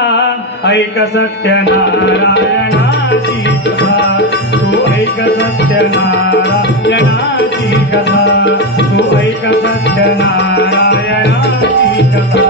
ऐक सत्यनारायणाची कथा, तू ऐक सत्यनारायणाची कथा तू ऐक सत्यनारायणाची कथा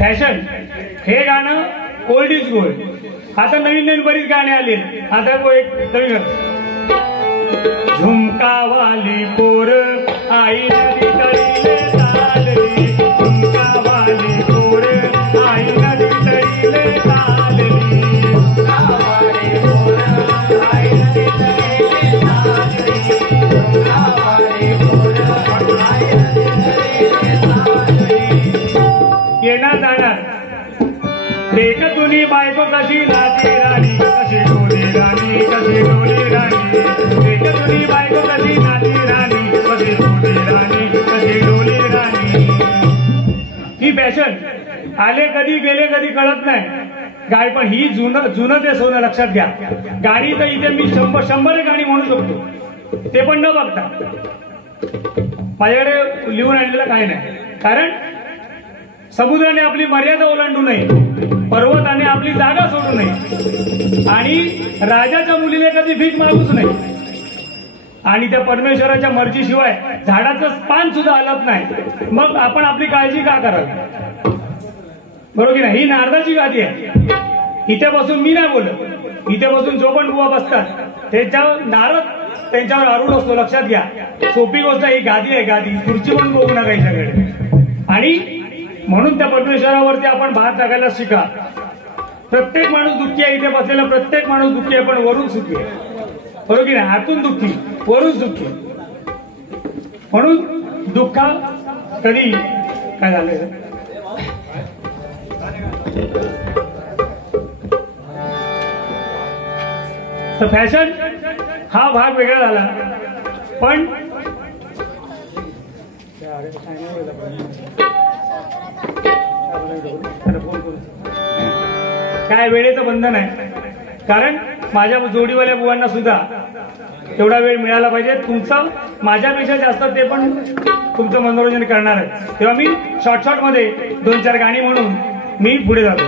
फॅशन हे गाणं ओल्ड इज गोल्ड. आता नवीन नवीन बरीच गाणी आली. आता एक नवीन झुमकावाली पोर आई नदी तळीले चालली, झुमकावाली पोर आई नदी तळीले चालली, झुमकावाली पोर आई नदी तळीले चालली, झुमकावाली पोर आई नदी तळीले चालली. येणार जाणार देख तुनी बायको कशी नाची राणी, कशी डोली राणी, कशी डोली राणी, देख तुनी बायको कशी नाची राणी, कशी डोली राणी, कशी डोली राणी. ही फॅशन आले कधी गेले कधी कळत नाही गाय. पण ही जुनं ते सोनं लक्षात घ्या. गाणी तर इथे मी 100 गाणी म्हणू शकतो, ते पण न बघता. माझ्याकडे लिहून आणलेलं काही नाही. कारण समुद्राने आपली मर्यादा ओलांडू नये, पर्वताने आपली जागा सोडू नये, आणि राजाच्या मुलीने कधी भीक मागूच नये, आणि त्या परमेश्वराच्या मर्जीशिवाय झाडाचं पान सुद्धा हलत नाही. मग आपण आपली काळजी का करावी? बरोबर की नाही? ही नारदाची गादी आहे. इथे बसून मी नाही बोलत, इथे बसून जो पण बुवा बसतात त्यांच्यावर नारद त्यांच्यावर आरूढ असतो. लक्षात घ्या, सोपी गोष्ट ही गादी आहे. गादी खुर्ची पण बघू नका हिच्याकडे. आणि म्हणून त्या परमेश्वरावरती आपण भार टाकायला शिका. प्रत्येक माणूस दुःखी आहे. इथे बसलेला प्रत्येक माणूस दुःखी आहे, पण वरून सुखी आहे. बरोबर की नाही? आतून दुःखी, वरून सुखी. म्हणून दुःखा कधी काय झालं तर फॅशन हा भाग वेगळा झाला. पण काय वेळेचं बंधन आहे. कारण माझ्या जोडीवाल्या बुवांना सुद्धा तेवढा वेळ मिळाला पाहिजे. तुमचं माझ्यापेक्षा जास्त ते पण तुमचं मनोरंजन करणार आहे. तेव्हा मी शॉर्ट मध्ये 2-4 गाणी म्हणून मी पुढे जातो.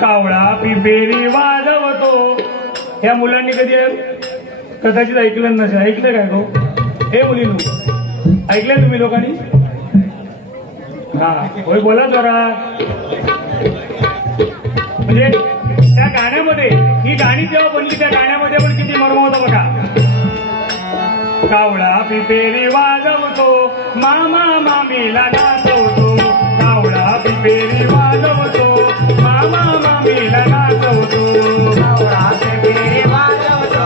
कावळा पिपेरी वाजवतो. ह्या मुलांनी कधी कदाचित ऐकलं नसेल. ऐकलं काय गो? हे मुलींनो, ऐकलंय तुम्ही लोकांनी? हा होय, बोला जरा. म्हणजे त्या गाण्यामध्ये, ही गाणी जेव्हा बनली त्या गाण्यामध्ये पण किती मर्म होतं बघा. कावळा पिपेरी वाजवतो, मामा मामीला नाचवतो. कावळा पिपेरी वाजवतो, मामा मामीला नाचवतो. कावळा पिपेरी वाजवतो,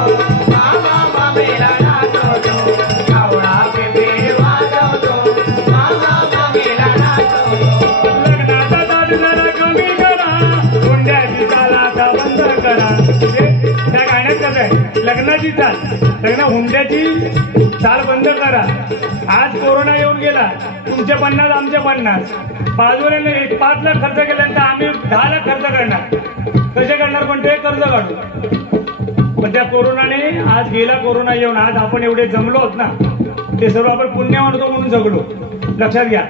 मामा मामीला नाचवतो. कावळा पिपेरी वाजवतो, मामा मामीला नाचवतो. लग्नाचा ताट जरा कमी करा, हुंड्याची चाल आता बंद करा. त्या गाण्यात कसं आहे, लग्नाची चाल, लग्न हुंड्याची चाल बंद करा. आज कोरोना येऊन गेला, तुमचे 50 आमचे 50. बाजूने 5 लाख खर्च केल्यानंतर आम्ही 10 लाख खर्च करणार. कसे करणार? पण ते कर्ज काढू. पण त्या कोरोनाने आज गेला कोरोना येऊन आज आपण एवढे जमलो आहोत ना, ते सर्व आपण पुण्यवान होतो म्हणून जगलो. लक्षात घ्या.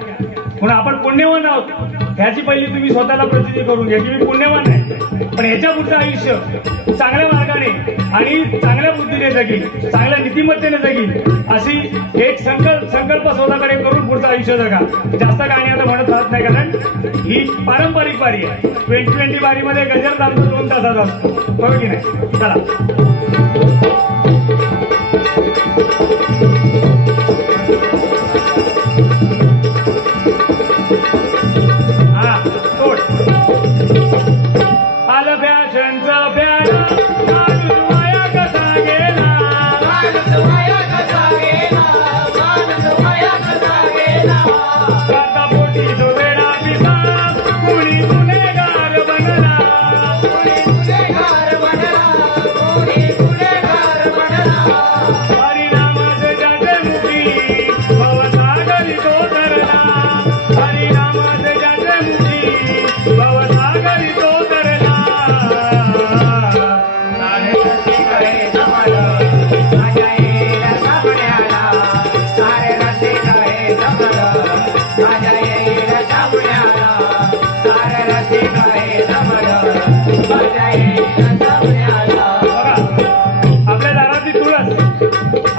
म्हणून आपण पुण्यवान आहोत ह्याची पहिली तुम्ही स्वतःला प्रचिती करून घ्या की मी पुण्यवान आहे. पण ह्याच्या पुढचं आयुष्य चांगल्या मार्गाने आणि चांगल्या बुद्धीने जगील, चांगल्या नीतिमत्तेने जगील अशी एक संकल्प स्वतःकडे करून पुढचं आयुष्य जगा. जास्त गाणी आता म्हणत राहत नाही, कारण ही पारंपरिक बारी आहे. 2020 बारीमध्ये गजर चालतो 2 तासाचा असतो, बरोबर की नाही? चला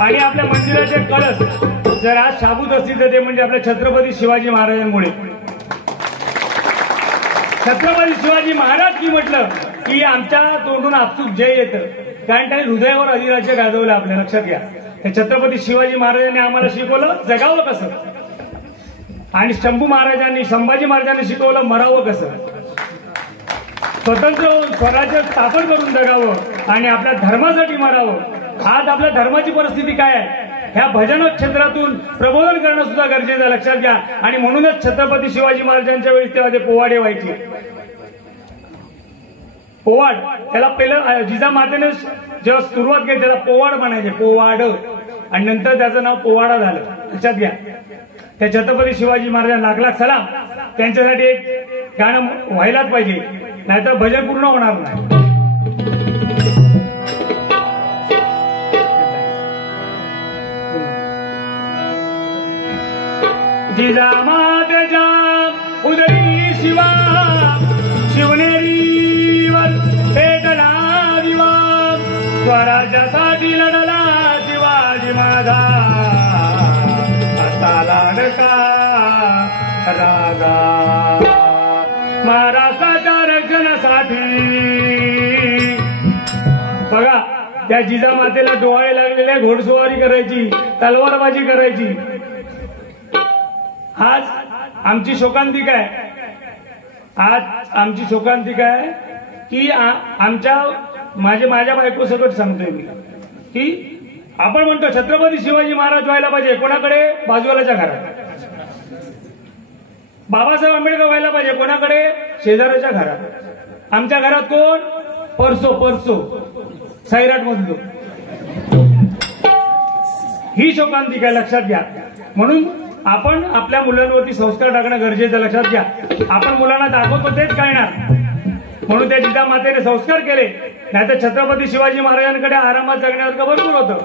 आणि आपल्या मंदिराचे कलश जर आज शाबूत असतील तर ते म्हणजे आपल्या छत्रपती शिवाजी महाराजांमुळे. छत्रपती शिवाजी महाराज की म्हटलं की आमच्या तोंडून आपसूक जय येतं, कारण त्यांनी हृदयावर अधिराज्य गाजवलं. आपल्या लक्षात घ्या. छत्रपती शिवाजी महाराजांनी आम्हाला शिकवलं जगावं कसं, आणि शंभू महाराजांनी संभाजी महाराजांनी शिकवलं मरावं कसं. स्वतंत्र स्वराज्य स्थापन करून जगावं आणि आपल्या धर्मासाठी मरावं. आज आपल्या धर्माची परिस्थिती काय आहे ह्या भजन क्षेत्रातून प्रबोधन करणं सुद्धा गरजेचं, लक्षात घ्या. आणि म्हणूनच छत्रपती शिवाजी महाराजांच्या वेळी तेव्हा ते पोवाडे व्हायचे. पोवाड त्याला पहिलं जिजामातेने जेव्हा सुरुवात केली त्याला पोवाड म्हणायचे, पोवाड, आणि नंतर त्याचं नाव पोवाडा झालं. लक्षात घ्या. त्या छत्रपती शिवाजी महाराजांना लाख लाख सलाम. त्यांच्यासाठी एक गाणं व्हायलाच पाहिजे, नाहीतर भजन पूर्ण होणार नाही. जिजामातेच्या उदरी शिवा शिवनेरीवर पेटला दिवा, स्वराज्यासाठी लढला शिवाजी माझा असा लाडका राजा. महाराष्ट्राच्या रक्षणासाठी बघा त्या जिजामातेला डोळे लागलेले, घोडस्वारी करायची, तलवारबाजी करायची. आज आमची शोकांतिका आहे, आज आमची शोकांतिका आहे की माझ्या बायको सकट सांगतोय मी की आपण म्हणतो छत्रपती शिवाजी महाराज व्हायला पाहिजे कोणाकडे? बाजूवाल्याच्या घरात. बाबासाहेब आंबेडकर व्हायला पाहिजे कोणाकडे? शेजाऱ्याच्या घरात. आमच्या घरात कोण? परसो सैराट मधलो. ही शोकांतिका लक्षात घ्या. म्हणून आपण आपल्या मुलांवरती संस्कार टाकणं गरजेचं, लक्षात घ्या. आपण मुलांना दाखवतो तेच कळणार, म्हणून त्या जिजामातेने संस्कार केले. नाहीतर छत्रपती शिवाजी महाराजांकडे आरामात जगण्यासारखं भरपूर होतं,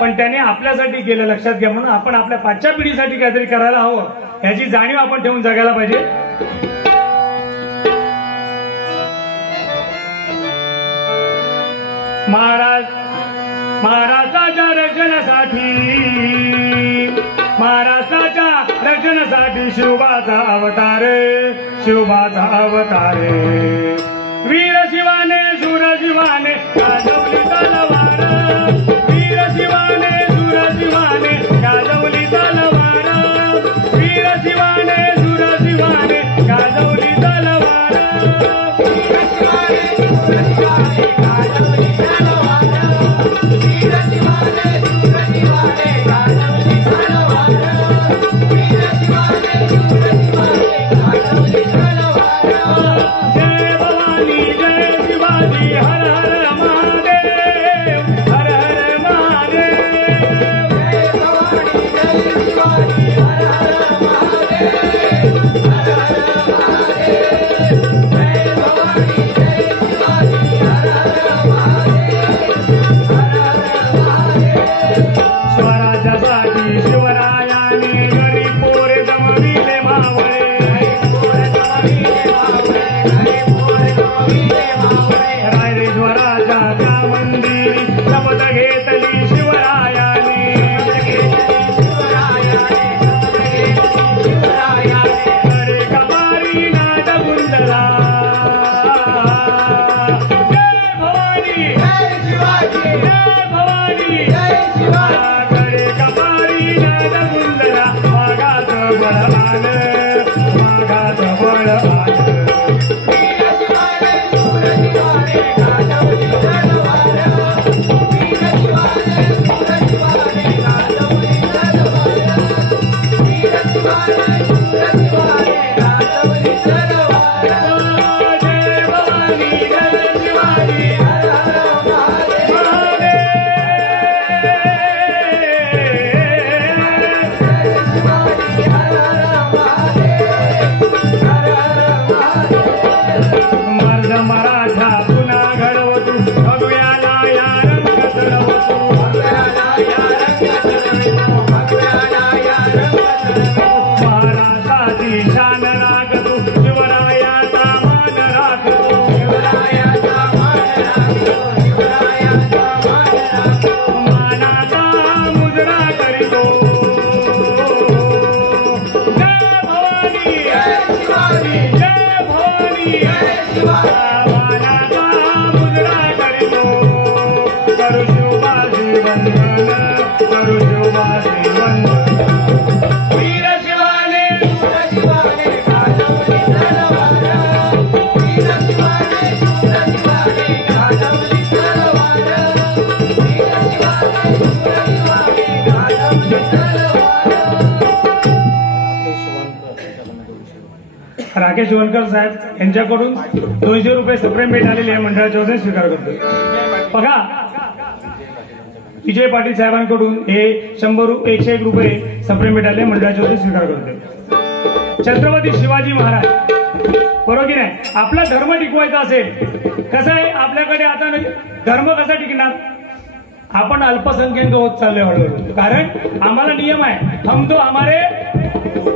पण त्याने आपल्यासाठी केलं, लक्षात घ्या. म्हणून आपण आपल्या पाचव्या पिढीसाठी काहीतरी करायला हवं, याची जाणीव आपण ठेवून जगायला पाहिजे. महाराष्ट्राच्या रक्षणासाठी शिवबाचा अवतार वीर शिवाने शूर शिवाने गाजवली तलवार, वीर शिवाने शूर शिवाने गाजवली तलवार, वीर शिवाने शूर शिवाने गाजवली तलवार, वीर शिवाने शूर शिवाने गाजवली तलवार, वीर शिवाने शूर शिवाने गाजवली तलवार, वीर शिवाने शूर शिवाने गाजवली तलवार. जय भवानी जय शिवाजी हर हर महादेव, हर हर शिवरायाने घरी पोरे जमविले मावळे रायरेश्वराच्या त्या मंदिरी शपथ घेतली शिवरायाने अरे कपारी नाद गुंजला जय भवानी जय भवानी अरे कपारी नाद गुंजला मागाचं बळ आलं मागाचं बळ आलं मराठा पुन्हा घडवतू भगव्याला या रंग चढवतू महाराष्ट्राची शान राखतू शिवरायाचा मान राखतू मानाचा मुजरा करीतो जय भवानी जय भवानी मानाचा मुजरा करीतो करू शिवबाजी वंदन करू शिवबाजी वंदन वीर शिवाने राकेश वनकर साहेब यांच्याकडून 200 रुपये सप्रेमेट आलेले आहे मंडळाच्या वतीने स्वीकार करतो. बघा विजय पाटील साहेबांकडून हे 101 रुपये सप्रेमेट आले मंडळाच्या वतीने स्वीकार करतो. छत्रपती शिवाजी महाराज बरोबर की नाही, आपला धर्म टिकवायचा असेल कसं आहे आपल्याकडे आता धर्म कसा टिकणार, आपण अल्पसंख्याक होत चाललोय हळूहळू. कारण आम्हाला नियम आहे हम दो हमारे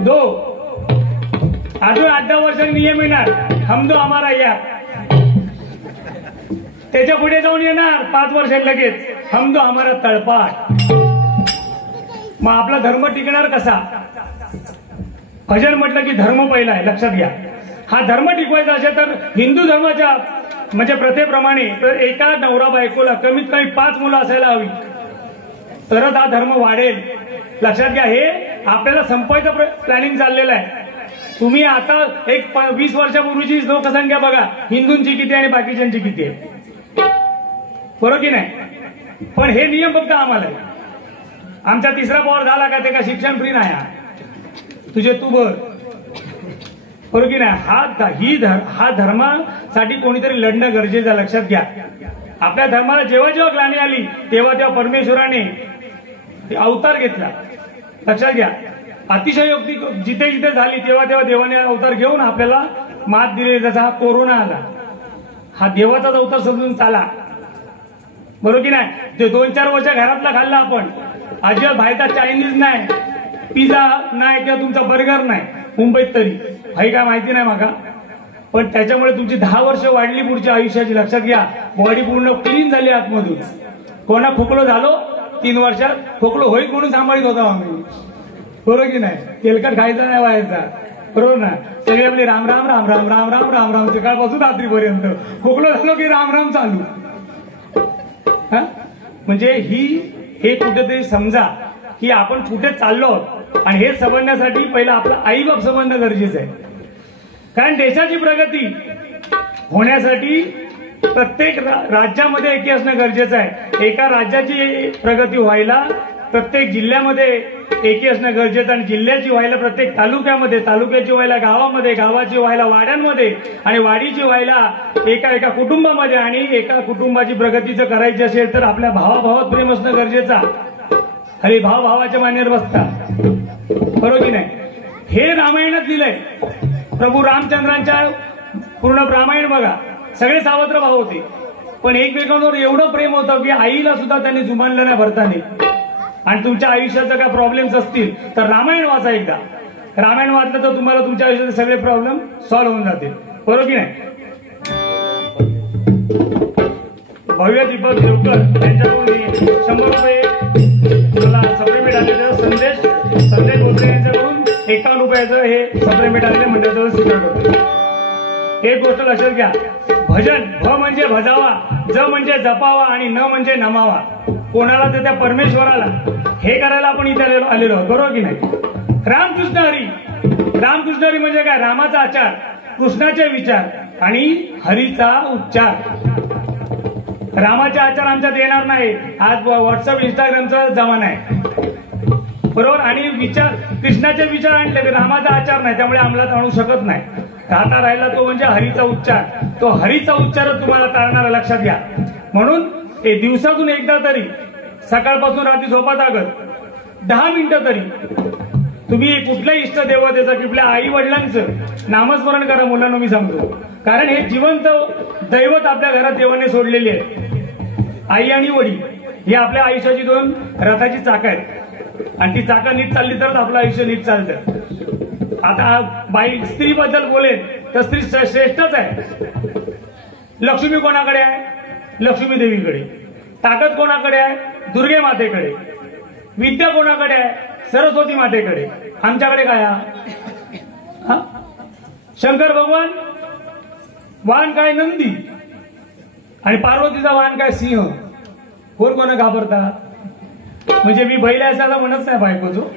दो, अजून 8-10 वर्षांनी नियम येणार हम दो हमारा या, त्याच्या पुढे जाऊन येणार 5 वर्षांनी लगेच हम दो हमारा तळपाट. मग आपला धर्म टिकणार कसा, भजन म्हटलं की धर्म पहिला आहे लक्षात घ्या. हा धर्म टिकवायचा असेल तर हिंदू धर्माच्या म्हणजे प्रथेप्रमाणे एका नवरा बायकोला कमीत कमी 5 मुलं असायला हवी, तरच हा धर्म वाढेल. लक्षात घ्या, हे आपल्याला संपवायचं प्लॅनिंग चाललेलं आहे. तुम्ही आता एक 20 वर्षापूर्वीची लोकसंख्या बघा, हिंदूंची किती आणि बाकीच्यांची किती आहे, बरोबर की नाही. पण हे नियम फक्त आम्हाला आहे. आमचा 3रा पॉवर झाला का ते का शिक्षण फ्री नाही, तुझे तू बर, बरोबर की नाही. हा धर्मासाठी कोणीतरी लढणं गरजेचं आहे. लक्षात घ्या, आपल्या धर्माला जेव्हा जेव्हा ग्लानी आली तेव्हा तेव्हा परमेश्वराने अवतार घेतला. लक्षात घ्या, अतिशयोक्ती जिथे जिथे झाली तेव्हा तेव्हा देवाने अवतार घेऊन आपल्याला मात दिली. जसा हा कोरोना आला, हा देवाचाच अवतार समजून चाला, बरोबर की नाही. ते 2-4 वर्ष घरातला खाल्ला आपण, अजिबात बाहेरचा चायनीज नाही, पिझ्झा नाही किंवा तुमचा बर्गर नाही मुंबईत तरी, हे काय माहिती नाही मागा. पण त्याच्यामुळे तुमची 10 वर्ष वाढली पुढच्या आयुष्याची. लक्षात घ्या, बॉडी पूर्ण क्लीन झाली आतमधून. कोणा खोकलो झालो 3 वर्षात, खोकलो होईल म्हणून सांभाळीत होता आम्ही, बरोबर की नाही. तेलकट खायचा नाही व्हायचा, बरोबर ना. सगळे आपले राम राम राम राम राम राम राम राम सकाळपासून रात्रीपर्यंत, खोकलो झालो की राम राम चालू. म्हणजे हे कुठेतरी समजा की आपण कुठे चाललो आणि हे समजण्यासाठी पहिला आपला आईबाप समजणं गरजेचं आहे. कारण देशाची प्रगती होण्यासाठी प्रत्येक राज्यामध्ये एकी असणं गरजेचं आहे. एका राज्याची प्रगती व्हायला प्रत्येक जिल्ह्यामध्ये एकी असणं गरजेचं, आणि जिल्ह्याची व्हायला प्रत्येक तालुक्यामध्ये, तालुक्याची व्हायला गावामध्ये, गावाची व्हायला वाड्यांमध्ये, आणि वाडीची व्हायला एका कुटुंबामध्ये, आणि एका कुटुंबाची प्रगतीचं करायची असेल तर आपल्या भावाभावात प्रेम असणं गरजेचं. अरे भावाच्या मान्यावर बसता, बरोबर की नाही. हे रामायणात लिहिलंय. प्रभू रामचंद्रांच्या पूर्ण रामायण बघा, सगळे सावत्र भाव होते, पण एकमेकांवर एवढं प्रेम होतं की आईला सुद्धा त्यांनी जुमानलं नाही भरताने. आणि तुमच्या आयुष्याचं काय प्रॉब्लेम्स असतील तर रामायण वाचा एकदा. रामायण वाचलं तर तुम्हाला तुमच्या आयुष्याचे सगळे प्रॉब्लेम सॉल्व्ह होऊन जातील. बरोबर की नाही? भव्य दीपक देवकर यांच्याकडून 100 रुपये मला सप्लिमेंट आलेलं संदेश भोसले यांच्याकडून 51 रुपयाचं हे सप्लिमेंट आलेले मंडळाचं स्वीकार करतो. एक गोष्ट लक्षात घ्या, भजन भ म्हणजे भजावा, ज म्हणजे जपावा आणि न म्हणजे नमावा. कोणाला तर त्या परमेश्वराला हे करायला आपण इथे आलेलो आहोत. बरोबर की नाही? रामकृष्ण हरी. रामकृष्ण हरी म्हणजे काय? रामाचा आचार, कृष्णाचे विचार आणि हरीचा उच्चार. रामाचे आचार आमच्यात येणार नाही. आज व्हॉट्सअप इंस्टाग्रामचा जमाना आहे. बरोबर. आणि विचार कृष्णाचे विचार आणले तर रामाचा आचार नाही, त्यामुळे अंमलात आणू शकत नाही. राहता राहिला तो म्हणजे हरीचा उच्चार. तो हरीचा उच्चारच तुम्हाला टाळणारा, लक्षात घ्या. म्हणून दिवसातून एकदा तरी सकाळपासून रात्री झोपात अगत 10 मिनिटं तरी तुम्ही कुठल्याही इष्ट देवतेचं, कुठल्या आई वडिलांचं नामस्मरण करा. मुलांना मी सांगतो, कारण हे जिवंत दैवत आपल्या घरात देवाने सोडलेले आहे. आई आणि वडील ही आपल्या आयुष्याची 2 रथाची चाकं आहेत आणि ती चाकं नीट चालली तरच आपलं आयुष्य नीट चालतं. आता बाई स्त्रीबद्दल बोलेल तर स्त्री श्रेष्ठच आहे. लक्ष्मी कोणाकडे आहे? लक्ष्मी देवीकडे. ताकद कोणाकडे आहे? दुर्गे मातेकडे. विद्या कोणाकडे आहे? सरस्वती मातेकडे. आमच्याकडे काय? शंकर भगवान वाहन काय? नंदी. आणि पार्वतीचा वाहन काय? सिंह. कोण कोणा घाबरता? म्हणजे मी बैल असायला म्हणत नाही बायकोचो.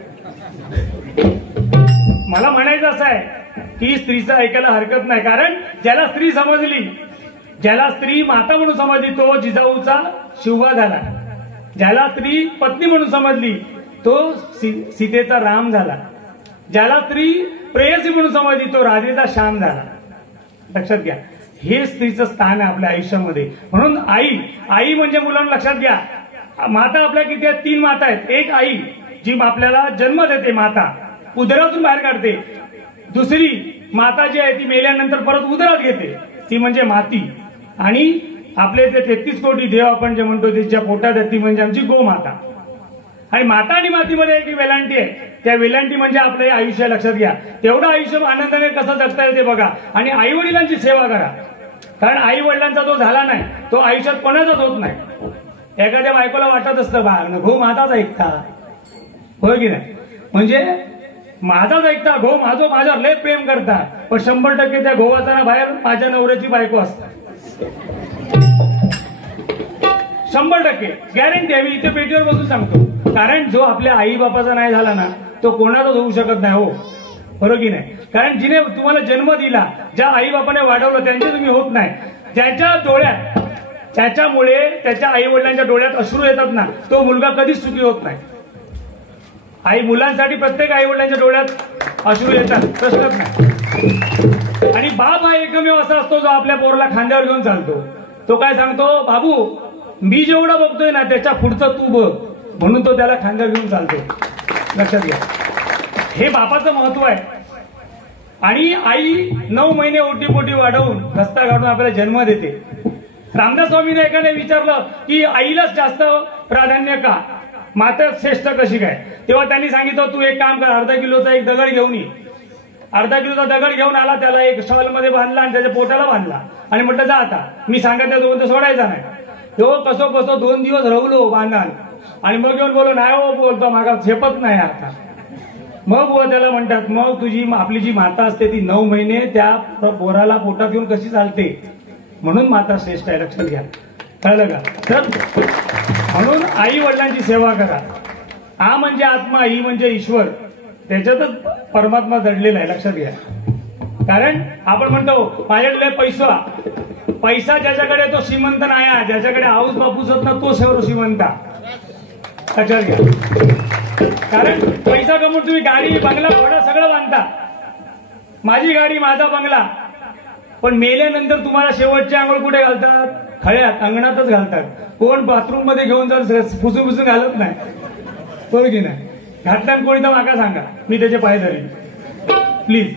मला म्हणायचं असं आहे की स्त्रीचं ऐकायला हरकत नाही, कारण ज्याला स्त्री समजली, ज्याला स्त्री माता म्हणून समजली तो जिजाऊचा शिवबा झाला. ज्याला स्त्री पत्नी म्हणून समजली तो सीतेचा राम झाला. ज्याला स्त्री प्रेयसी म्हणून समजली तो राधेचा श्याम झाला. लक्षात घ्या, हे स्त्रीचं स्थान आहे आपल्या आयुष्यामध्ये. म्हणून आई म्हणजे मुलांना लक्षात घ्या, माता आपल्या किती आहेत? 3 माता आहेत. एक आई जी आपल्याला जन्म देते, माता उदरातून बाहेर काढते. दुसरी माता जी आहे ती मेल्यानंतर परत उदरात घेते, ती म्हणजे माती. आणि आपले ते 33 कोटी देव आपण जे म्हणतो त्याच्या पोटात ती म्हणजे आमची गोमाता. आणि माता आणि मातीमध्ये एक वेलांटी आहे, त्या वेलांटी म्हणजे आपलं आयुष्य. लक्षात घ्या, तेवढं आयुष्य आनंदाने कसं जगता येते बघा. आणि आई वडिलांची सेवा करा, कारण आई वडिलांचा जो झाला नाही तो आयुष्यात कोणाचाच होत नाही. एखाद्या बायकोला वाटत असतं बा गो माझाच ऐकता, होय की नाही? म्हणजे माझाच ऐकता, गो माझ्यावर लय प्रेम करता, पण 100% त्या गोवाचा बाहेर माझ्या नवऱ्याची बायको असते. 100% गॅरंटी आहे. मी इथे पेटीवर बसून सांगतो, कारण जो आपल्या आई बापाचा नाही झाला ना तो कोणाचाच होऊ शकत नाही. हो, बरोबर की नाही? कारण जिने तुम्हाला जन्म दिला, ज्या आई बापाने वाढवलं त्यांचे तुम्ही होत नाही. ज्याच्या डोळ्यात, त्याच्यामुळे त्याच्या आई वडिलांच्या डोळ्यात अश्रू येतात ना, तो मुलगा कधीच सुखी होत नाही. आई मुलांसाठी प्रत्येक आई वडिलांच्या डोळ्यात अश्रू येतात, प्रश्नच नाही. आणि बाप हा एकमेव असा असतो जो आपल्या पोराला खांद्यावर घेऊन चालतो. तो काय सांगतो? बाबू मी जेवढं बघतोय ना त्याच्या पुढचं तू बघ, म्हणून तो त्याला खांद्यावर घेऊन चालतो. लक्षात घ्या, हे बापाचं महत्व आहे. आणि आई 9 महिने ओटीपोटी वाढवून रस्ता काढून आपल्याला जन्म देते. रामदास स्वामीने एकाने विचारलं की आईलाच जास्त प्राधान्य का, माता श्रेष्ठ कशी काय? तेव्हा त्यांनी सांगितलं तू एक काम कर, अर्धा किलोचा एक दगड घेऊन ये. अर्धा किलोचा दगड घेऊन आला, त्याला एक शॉलमध्ये बांधला आणि त्याच्या पोटाला बांधला आणि म्हटलं जा आता, मी सांगितलं तो सोडायचा नाही. तो कसो 2 दिवस रवलो बांधान आणि मग येऊन बोलो नाही हो, बोलतो मागा झेपत नाही आता. मग बुवा त्याला म्हणतात, मग तुझी आपली जी माता असते ती 9 महिने त्या पोराला पोटात घेऊन कशी चालते, म्हणून माता श्रेष्ठ आहे. लक्षात घ्या, कळलं का? तर म्हणून आई वडिलांची सेवा करा. आ म्हणजे आत्मा, ही म्हणजे ईश्वर, त्याच्यातच परमात्मा दडलेला आहे. लक्षात घ्या, कारण आपण म्हणतो माझ्याकडे पैसा ज्याच्याकडे तो श्रीमंत नाही, ज्याच्याकडे आऊस बापूस होत ना तो सर्व श्रीमंत. लक्षात घ्या, कारण पैसा कमवून तुम्ही गाडी बंगला घोडा सगळं बांधता. माझी गाडी माझा बंगला, पण मेल्यानंतर तुम्हाला शेवटची आंघोळ कुठे घालतात? खळ्यात, अंगणातच घालतात. कोण बाथरूम मध्ये घेऊन जाऊन फुसून घालत नाही, बरोबर की नाही? घातल्यान कोणी तर माका सांगा, मी त्याचे पाय धरेन प्लीज.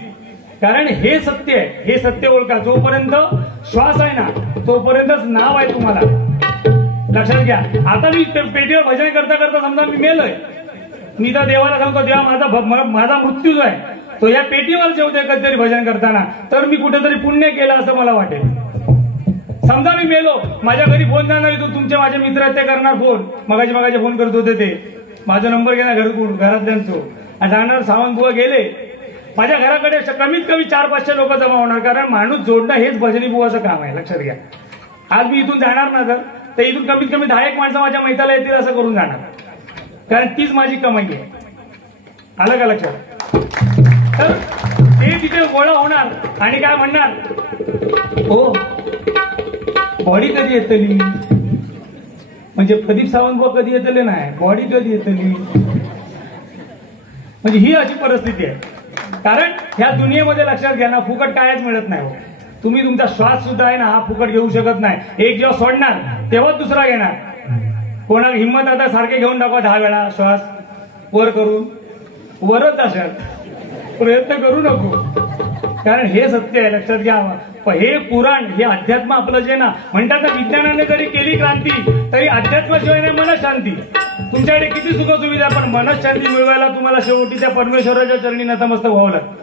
कारण हे सत्य आहे, हे सत्य ओळखा. जोपर्यंत श्वास आहे ना तोपर्यंतच नाव आहे तुम्हाला. लक्षात घ्या. आता मी पेटीवर भजन करता करता समजा मी मेलोय, मी तर देवाला सांगतो देवा माझा मृत्यू जो आहे तो या पेटीवर जेवते कधीतरी भजन करताना, तर मी कुठेतरी पुण्य केलं असं मला वाटेल. समजा मी मेलो, माझ्या घरी फोन जाणार, तू तुमचे माझे मित्र आहेत ते करणार फोन, मगाचे फोन करत होते ते, माझा नंबर घेणार घरातल्यांचो आणि जाणार सावंत बुवा गेले, माझ्या घराकडे कमीत कमी 400-500 लोक जमा होणार, कारण माणूस जोडणं हेच भजनी बुवाचं काम आहे. लक्षात घ्या. आज मी इथून जाणार ना तर इथून कमीत कमी 10 माणसं माझ्या मैताला येतील असं करून जाणार, कारण तीच माझी कमाई आहे. आलं का लक्षात? तर ते तिथे गोळा होणार आणि काय म्हणणार, हो बॉडी कधी येतली, म्हणजे प्रदीप सावंत बुवा कधी येतले नाही, बॉडी कधी येतली, म्हणजे ही अशी परिस्थिती आहे. कारण ह्या दुनियेमध्ये लक्षात घ्या ना, फुकट कायच मिळत नाही. तुम्ही तुमचा श्वास सुद्धा आहे ना हा फुकट घेऊ शकत नाही. एक जेव्हा सोडणार तेव्हा दुसरा घेणार. कोणाला हिंमत आता सारखे घेऊन टाकवा 10 वेळा श्वास वर करून, वरच असेल, प्रयत्न करू नको, कारण हे सत्य आहे. लक्षात घ्या. हे पुराण, हे अध्यात्म आपलं जे ना म्हणतात ना, विज्ञानाने जरी केली क्रांती तरी अध्यात्माशिवाय नाही मनशांती. तुमच्याकडे किती सुखसुविधा, पण मनशांती मिळवायला तुम्हाला शेवटी त्या परमेश्वराच्या चरणी नतमस्तक व्हावं लागतं,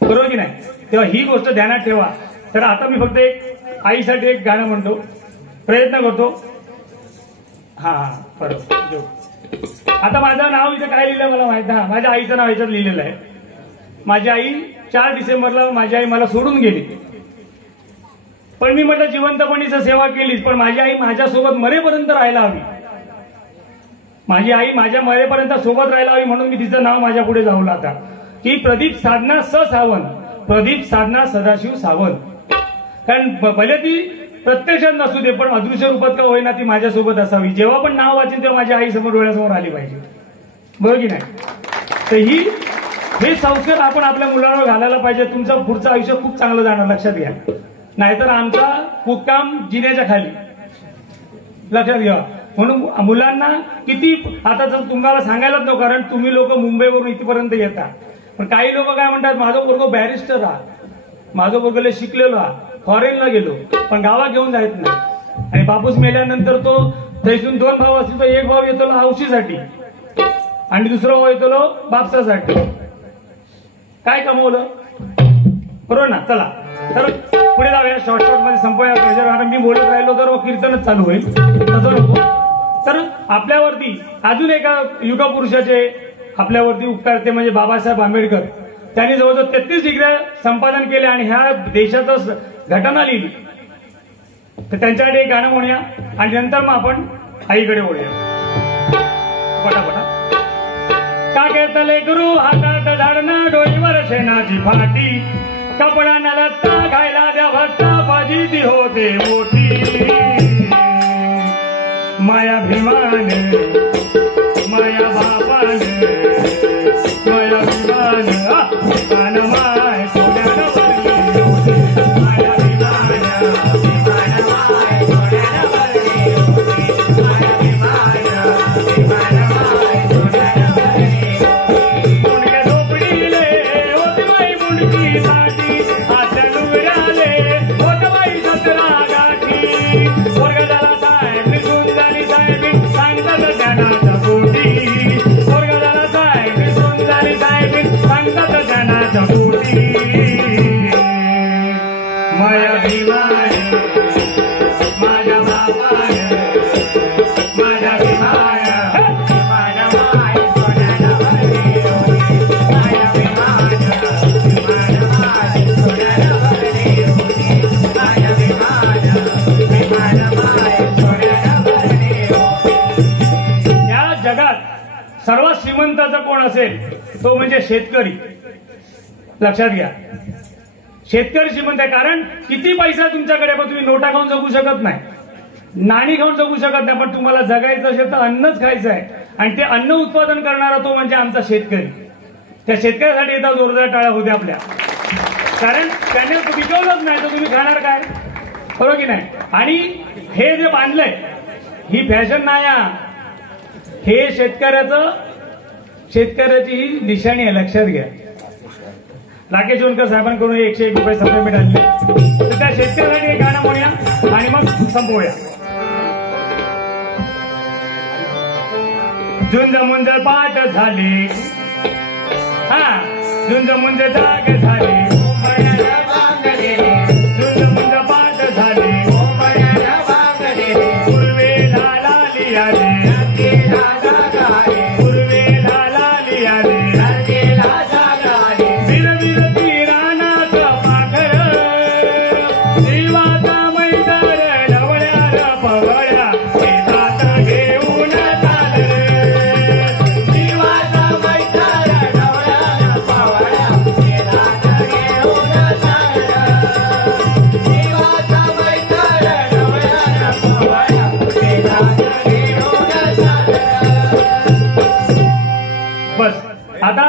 बरोबर की नाही? तेव्हा ही गोष्ट ध्यानात ठेवा. तर आता मी फक्त एक आईसाठी एक गाणं म्हणतो, प्रयत्न करतो. हा बरोबर. आता माझं नाव इथे काय लिहिलं मला माहित नाही, माझ्या आईचं नाव याच्यात लिहिलेलं आहे. माझी आई 4 डिसेंबरला माझी आई मला सोडून गेली, पण मी म्हटलं जिवंतपणीच सेवा केलीच, पण माझी आई माझ्यासोबत मरेपर्यंत राहायला हवी. माझी आई माझ्या मरेपर्यंत सोबत राहायला हवी, म्हणून मी तिचं नाव माझ्या पुढे जावलं आता की प्रदीप साधना सावंत, प्रदीप साधना सदाशिव सावंत. कारण भले ती प्रत्यक्षात नसू दे, पण अदृश्य रूपात का होईना ती माझ्यासोबत असावी. जेव्हा पण नाव वाचेन तेव्हा माझ्या आई समोर डोळ्यासमोर आली पाहिजे, बरोबर की नाही? तर हे संस्कार आपण आपल्या मुलांवर घालायला पाहिजे. तुमचं पुढचं आयुष्य खूप चांगलं जाणार, लक्षात घ्या. नाहीतर आमचा मुक्काम जिन्याच्या खाली, लक्षात घ्या. म्हणून मुलांना किती आता जर तुम्हाला सांगायलाच नको, कारण तुम्ही लोक मुंबईवरून इथपर्यंत येता, पण काही लोक काय म्हणतात, माझं पोरगं बॅरिस्टर हा, माझं पोरगं शिकलेलो हा, फॉरेनला गेलो, पण गावात घेऊन जायत नाही. आणि बापूस मेल्यानंतर तो तैसून 2 भाव असतील तर एक भाव येतो हौशीसाठी आणि दुसरा भाव येतो बापसासाठी. काय कमवलं, बरोबर ना? चला तर पुढे जाऊया, शॉर्टकट मध्ये संपूया. कारण मी बोलत राहिलो तर कीर्तनच चालू होईल, तसं नको. तर आपल्यावरती अजून एका युगपुरुषाचे आपल्यावरती उपकार, ते म्हणजे बाबासाहेब आंबेडकर. त्यांनी जवळजवळ 33 डिग्री संपादन केले आणि ह्या देशाचं घटना लिहिली. तर त्यांच्याकडे एक गाणं म्हणूया आणि नंतर मग आपण आईकडे वळूया पटापटा. का घेतले गुरु हातात झाडणं, डोईवर शेणाची फाटी, कपडा नलत्ता घायला द्या भक्ता, बाजी ती होते मोठी. माया भीमाने, माया बापाने, माया भीमाने, भीमान माय सोन्यानं भरली होती. माया भीमाने, भीमान माय सोन्यानं भरली होती. माया भीमाने, भीमान माय सोन्यानं भरली होती. मुंडके झोपडीले होती बाई मुंडकी साठी, आत्या डुंगराले होत बाई 17 गाठी. वर्ग झाला साहेब निघून झाली साहेबी, सांगतात ज्ञानाच्या पोटी. वर्ग झाला साहेब निघून झाली साहेबी, सांगतात ज्ञानाच्या पोटी. माया भीमाने, माझ्या बापाने, माझ्या भीमाने, माझ्या माय सोन्यानं भरली होती. माझ्या भीमाने, भीमान माय सोन्यानं भरली होती. माझ्या भीमाने, भीमान माय सोन्यानं भरली होती. या जगात सर्वात श्रीमंताचा कोण असेल तो म्हणजे शेतकरी. लक्षात घ्या, शेतकरी श्रीमंत आहे. कारण किती पैसा तुमच्याकडे, पण तुम्ही नोटा खाऊन जगू शकत नाही, नाणी खाऊन जगू शकत नाही, पण तुम्हाला जगायचं असेल तर अन्नच खायचं आहे. आणि ते अन्न उत्पादन करणारा तो म्हणजे आमचा शेतकरी. त्या शेतकऱ्यासाठी एकदा जोरदार टाळ्या होत्या आपल्या, कारण त्याने पिकवलंच नाही तर तुम्ही खाणार काय, बरोबर की नाही? आणि हे जे बांधलंय ही फॅशन नाही, हे शेतकऱ्याची ही निशाणी आहे, लक्षात घ्या. राकेश जोनकर साहेबांकडून 101 रुपये सप्लिमेंट आणले, तर त्या शेतकऱ्यासाठी एक गाणं म्हणूया आणि मग संपवूया. झुंज मुंज पाठ झाले हा झुंज मुंज जाग झाले झुंज मुंज पाठ झाले पूर्वेला लाली आले पूर्वेला लाली आले विरविरती रानात पाखर जीवाचा मैदार ढवळ्यार पवळ्या शेतात घेऊन बस आता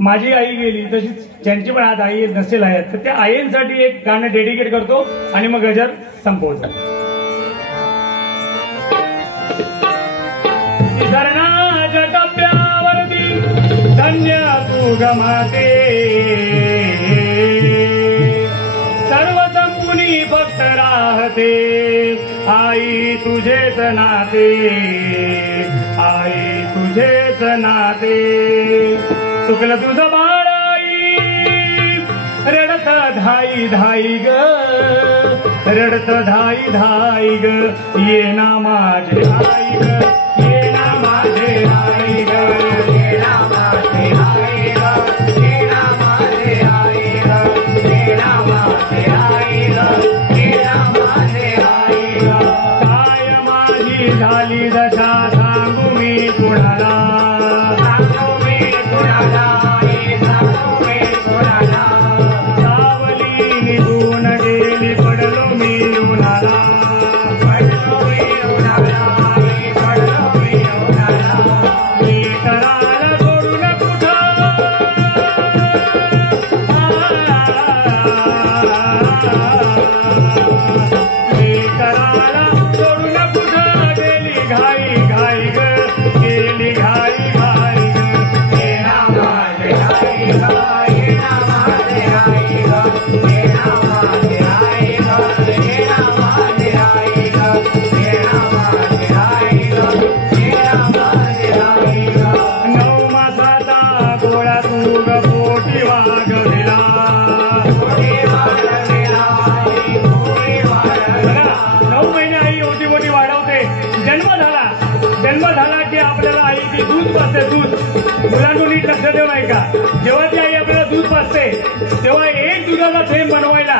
माझी आई गेली तशीच ज्यांची पण आज आई नसेल आहेत तर त्या आईंसाठी एक गाणं डेडिकेट करतो आणि मग गजर संपवतो. धरणाच्या टप्प्यावरती धन्य तू गमाते सर्व संपुनी फक्त राहते आई तुझेच नाते आई तुझेच नाते चुकलं तुझं बाळ आई रडत धाई धाई ग रडत धाई धाई ग ये ना माझे आई ग ये ना माझे आई ग ये ना माझे आई ग ये ना माझे आई ग ये ना माझे आई ग ये ना माझे आई ग काय माझी झाली दशा सांगू मी कुणाला सांगू मी कुणाला सांगू मी कुणाला सावली निघून गेली पडलो मी उन्हाला पडलो मी उन्हाला पडलो मी उन्हाला मी कराला सोडून कुठं मी कराला सोडून कुठं गेली घाई घाई ग गेली घाई घाई ग ये ना माझे आई ग ये ना माझे आई ग ये ना माझे आई ग ये ना माझे आई ग ये ना माझे आई ग ये ना माझे आई ग 9 मासाचा गोळा तू ग पोटी वागविला पोटी वागविला पोटी वागविला 9 महिने आई ओटी मोठी वाढवते. जन्म झाला की आपल्याला आईची दूध पाजते दूध मुलांना नीट लक्ष देऊ नाही का जेव्हा ती आई आपल्याला दूध पाजते तेव्हा एक दुधाचा थेंब बनवायला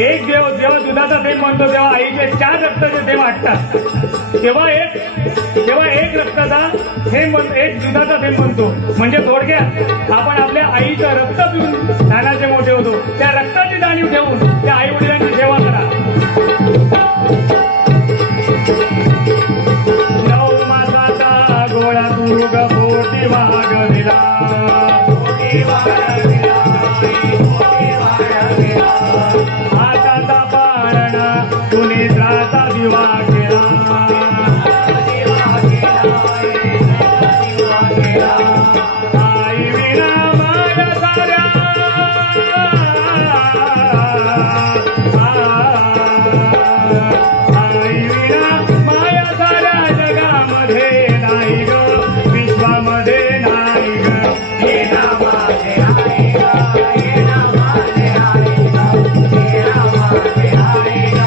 एक जेव्हा दुधाचा थेंब बनतो तेव्हा आईचे 4 रक्ताचे थेंब वाटतात तेव्हा एक रक्ताचा थेंब एक दुधाचा थेंब बनतो. म्हणजे थोडक्यात आपण आपल्या आईचं रक्त पिऊन लहानाचे मोठे होतो. त्या रक्ताची जाणीव ठेवून त्या आई वडिलांची सेवा करा. 9 मासाचा गोळा तू ग पोटी वागविला पोटी वागविला पोटी वागविला हाताचा पाळणा तुने त्राचा दिवा केला आई विना माझ्या साऱ्या आई विना माया साऱ्या जगामध्ये नाही ग विश्वामध्ये नाही ग ये ना माझे आई ग ये ना माझे आई ग ये ना माझे आई ग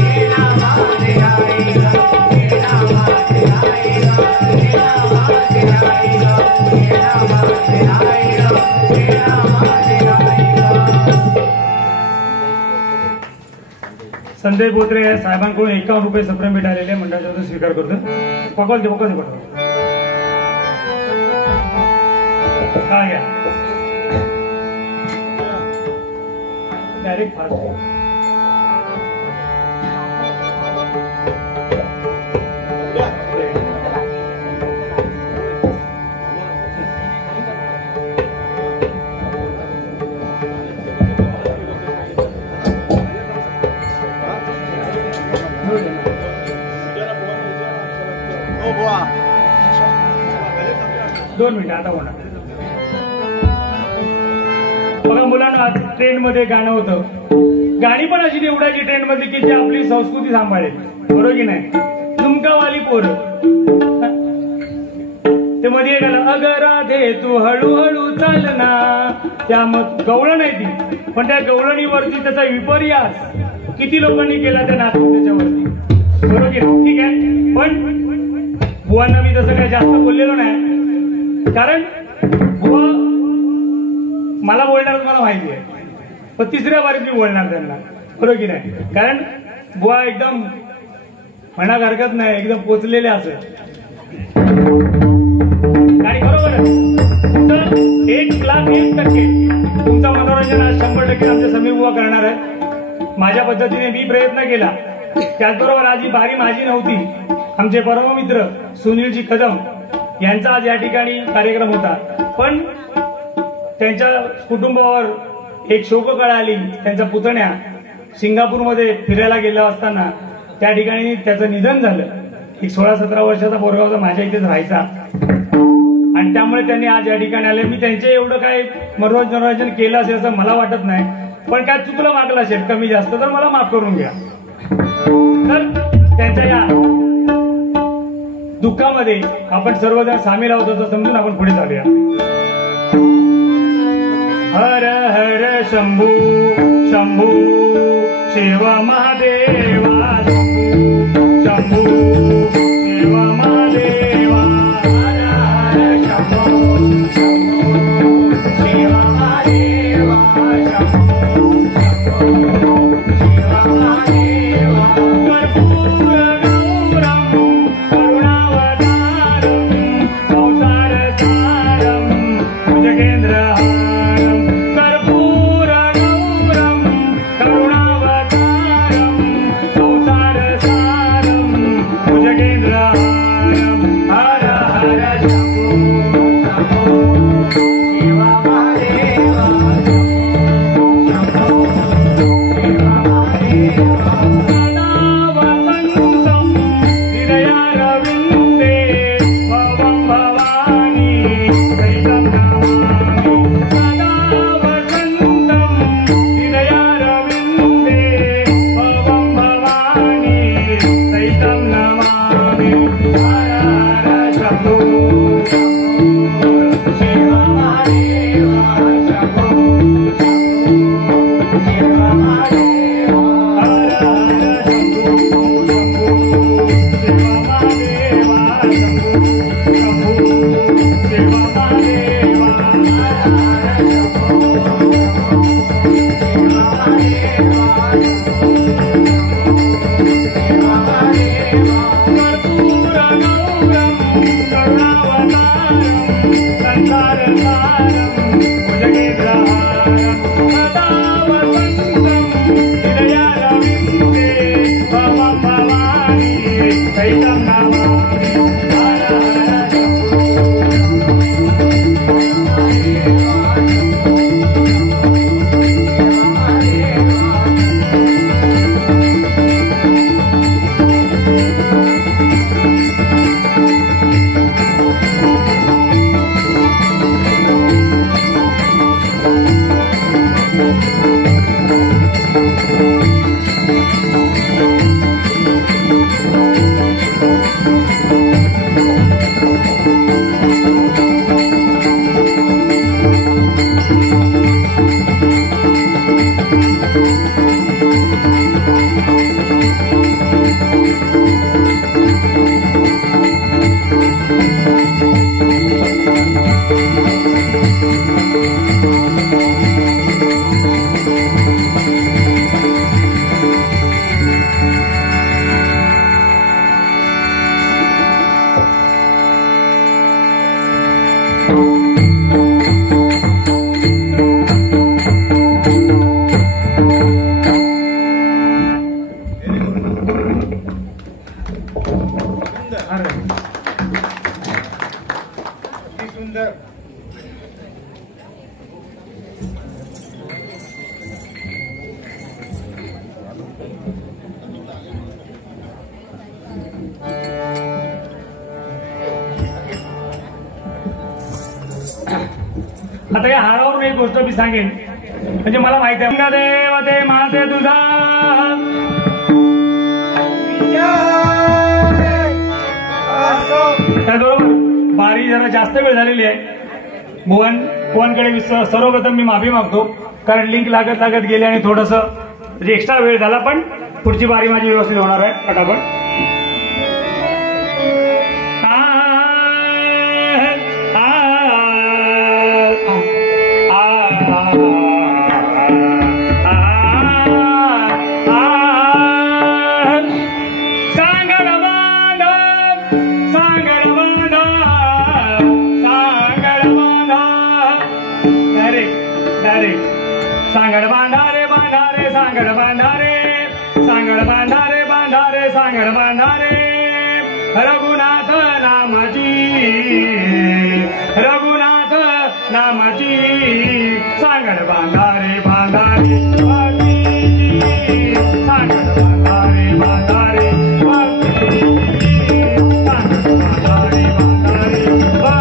ये ना माझे आई ग ये ना माझे आई ग ये ना माझे आई ग ये ना माझे आई ग ये ना माझे आई ग. संजय बोत्रे साहेबांकडून 51 रुपये सप्रेम भेट आलेले मंडळाच्या वतीने स्वीकार करतो. पकवाल दे पकवाल हा घ्या डायरेक्ट फास्ट 2 मिनिटं आता होणार. बघा मुलांना आज ट्रेंडमध्ये गाणं होतं. गाणी पण अशी निवडायची ट्रेंडमध्ये की जी आपली संस्कृती सांभाळेल. बरोबर की नाही. झुमकावाली पोरं ते मध्ये एक आलं, अग राधे तू हळूहळू चालना. त्या गवळण आहे ती, पण त्या गवळणीवरती त्याचा विपर्यास किती लोकांनी केला त्या नाटक त्याच्यावरती. बरोबर ठीक आहे. पण बुवांना मी तसं काही जास्त बोललेलो नाही, कारण बुवा मला बोलणार मला माहिती आहे, पण तिसऱ्या बारीत मी बोलणार त्यांना. बरोबर की नाही, कारण बुवा एकदम म्हणा हरकत नाही, एकदम पोचलेले असत. आणि बरोबर तुमचं 1,01% तुमचं मनोरंजन आज 100% आमच्या समीर बुवा करणार आहे. माझ्या पद्धतीने मी प्रयत्न केला. त्याचबरोबर आज ही बारी माझी नव्हती, आमचे परममित्र सुनीलजी कदम यांचा आज या ठिकाणी कार्यक्रम होता. पण त्यांच्या कुटुंबावर एक शोककळा आली. त्यांचा पुतण्या सिंगापूरमध्ये फिरायला गेला असताना त्या ठिकाणी त्याचं निधन झालं. एक 16-17 वर्षाचा पोरगा होता, माझ्या इथेच राहायचा, आणि त्यामुळे त्यांनी आज या ठिकाणी आले. मी त्यांचे एवढं काय मनोरंजन केलं असेल असं मला वाटत नाही, पण काय चुकलं मागलं असेल कमी जास्त तर मला माफ करून घ्या. तर त्यांच्या या दुःखामध्ये आपण सर्वजण सामील आहोत असं समजून आपण पुढे चालूया. हर हर शंभू शंभू शिव महादेवा, शंभू शंभू शिव महादेवा. हर हर शंभू शंभू शिव महादेवा, शंभू शंभू शिव महादेवा. कर्पूर गौरम करुणावतारम संसार सारम भुजगेंद्रहारम. कर्पूर गौरम करुणावतारम संसार सारम भुजगेंद्रहारम. हर हर शंभू शंभू शिव महादेवा, शंभू शिव महादेवा. सदा वसंतं हृदयारविन्दे भवं भवानी सहितं नमामि. सदा वसंतं हृदयारविन्दे भवं भवानी सहितं नमामि. हर हर शंभू शंभू शिव महादेवा, शंभू शंभू शिव महादेवा. हर हर शंभू शंभू शिव महादेवा, शंभू शंभू शिव महादेवा. हर हर शंभू शंभू शिव महादेवा, शिव महादेवा. कर्पूर गौरम करुणावतारम संसार सारम भुजगेंद्रहारम. सदा वसंतं हृदयारविन्दे भवं भवानी सहितं नमामि. हर हर शंभू सुंदर. आता या हारावरून एक गोष्ट मी सांगेन, म्हणजे मला माहिती आहे देव ते मासे तुझा त्याचबरोबर बारी जरा जास्त वेळ झालेली आहे. भुवनकडे सर्वप्रथम मी माफी मागतो, कारण लिंक लागत गेली आणि थोडंसं एक्स्ट्रा वेळ झाला, पण पुढची बारी माझी व्यवस्थित होणार आहे. फटाफट सांगड बांधारे बांधारे सांगड बांधारे सांगड बांधारे बांधारे सांगड बांधारे रघुनाथ नामाची रघुनाथ नामाची सांगड बांधारे बांधारे सांगड बांधारे बांधारे सांगड बांधारे बांधारे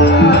Ah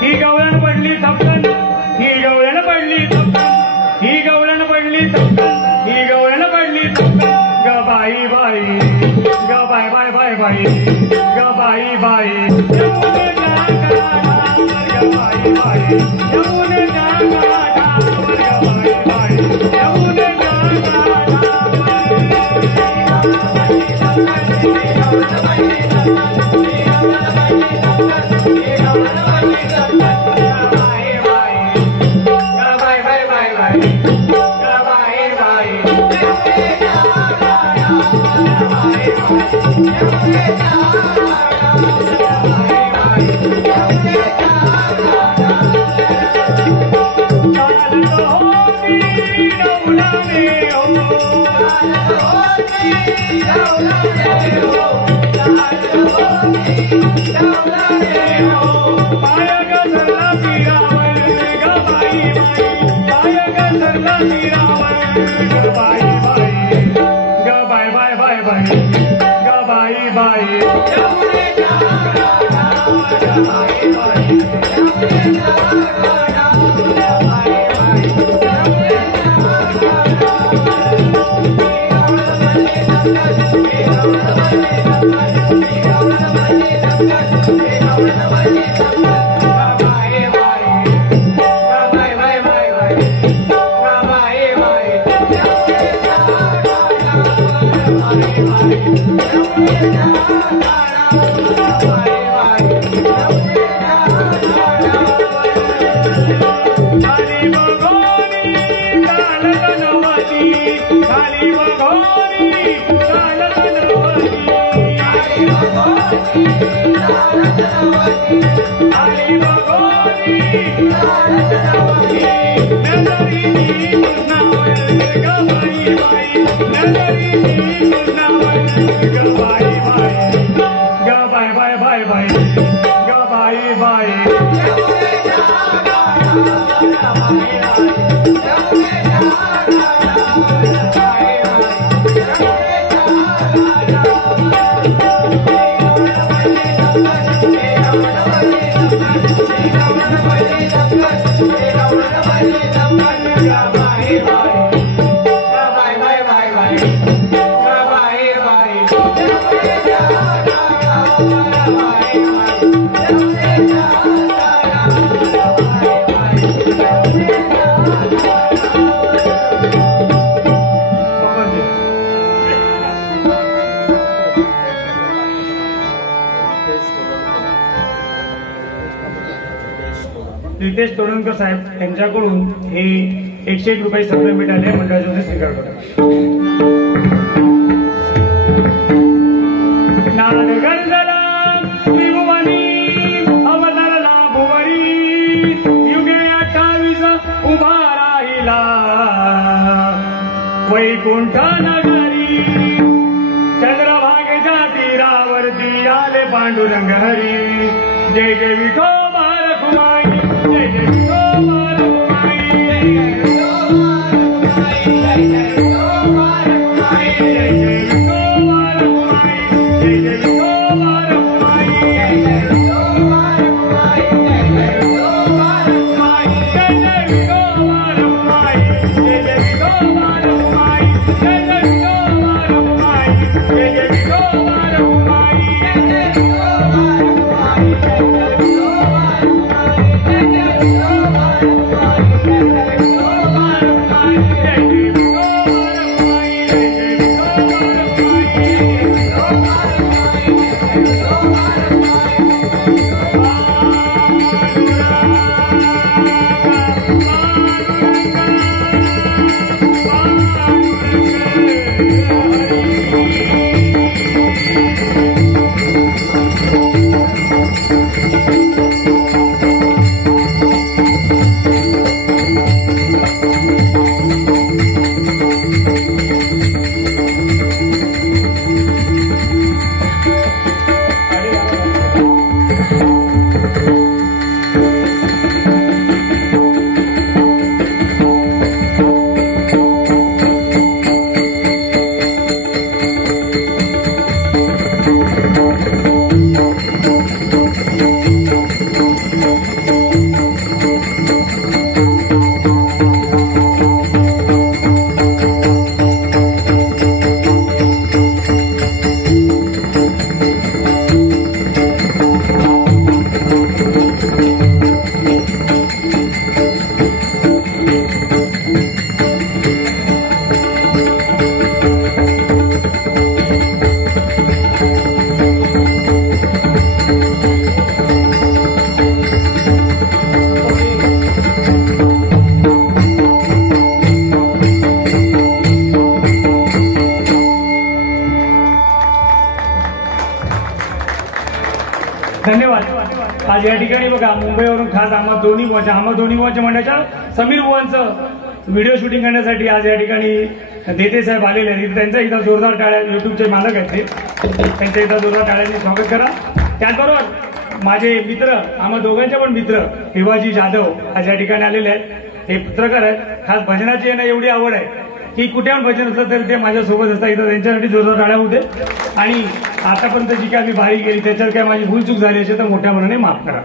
ही गवळण पडली थपकन, ही गवळण पडली थपकन, ही गवळण पडली थपकन, ही गवळण पडली थपकन. ग बाई बाई, ग बाय बाय बाय बाई, ग बाई बाई. यमुने गाठावर ग बाई बाई, यमुने गाठावर ग बाई बाई, यमुने गाठावर. Thank you. नितेश तोरणकर साहेब यांच्याकडून हे 101 रुपये सत्र मिळाले मंडळाच्या वतीने स्वीकार करतो. नाद गंधला त्रिभुवनी अवतरला भुवरी युगे 28 उभा राहिला वैकुंठ नगरी चंद्रभागेच्या तीरावरती आले पांडुरंग हरी. जय जय विठोबा रखुमाई जय जय विठोबा रखुमाई जय जय विठोबा रखुमाई जय जय विठोबा रखुमाई जय जय विठोबा रखुमाई जय जय विठोबा रखुमाई जय जय विठोबा रखुमाई जय जय विठोबा रखुमाई जय जय विठोबा रखुमाई जय जय विठोबा रखुमाई जय जय विठोबा रखुमाई जय जय धन्यवाद. आज या ठिकाणी बघा मुंबईवरून खास आम्हा दोन्ही मोर्चा मंडळाच्या समीर बुवांचं व्हिडिओ शूटिंग करण्यासाठी आज या ठिकाणी देते साहेब आलेले आहेत. त्यांचा एकदा जोरदार टाळ्या, युट्यूबचे मालक आहेत ते, त्यांच्या एकदा जोरदार टाळ्यांनी स्वागत करा. त्याचबरोबर माझे मित्र, आम्हा दोघांचे पण मित्र शिवाजी जाधव आज या ठिकाणी आलेले आहेत. हे पत्रकार आहेत. खास भजनाची यांना एवढी आवड आहे की कुठे भजन असलं तरी ते माझ्यासोबत असतात. इथं त्यांच्यासाठी जोरदार टाळ्या होते. आणि आतापर्यंत जी काय मी बारी केली त्याच्यात काय माझी भूलचूक झाली असेल तर मोठ्या मनाने माफ करा.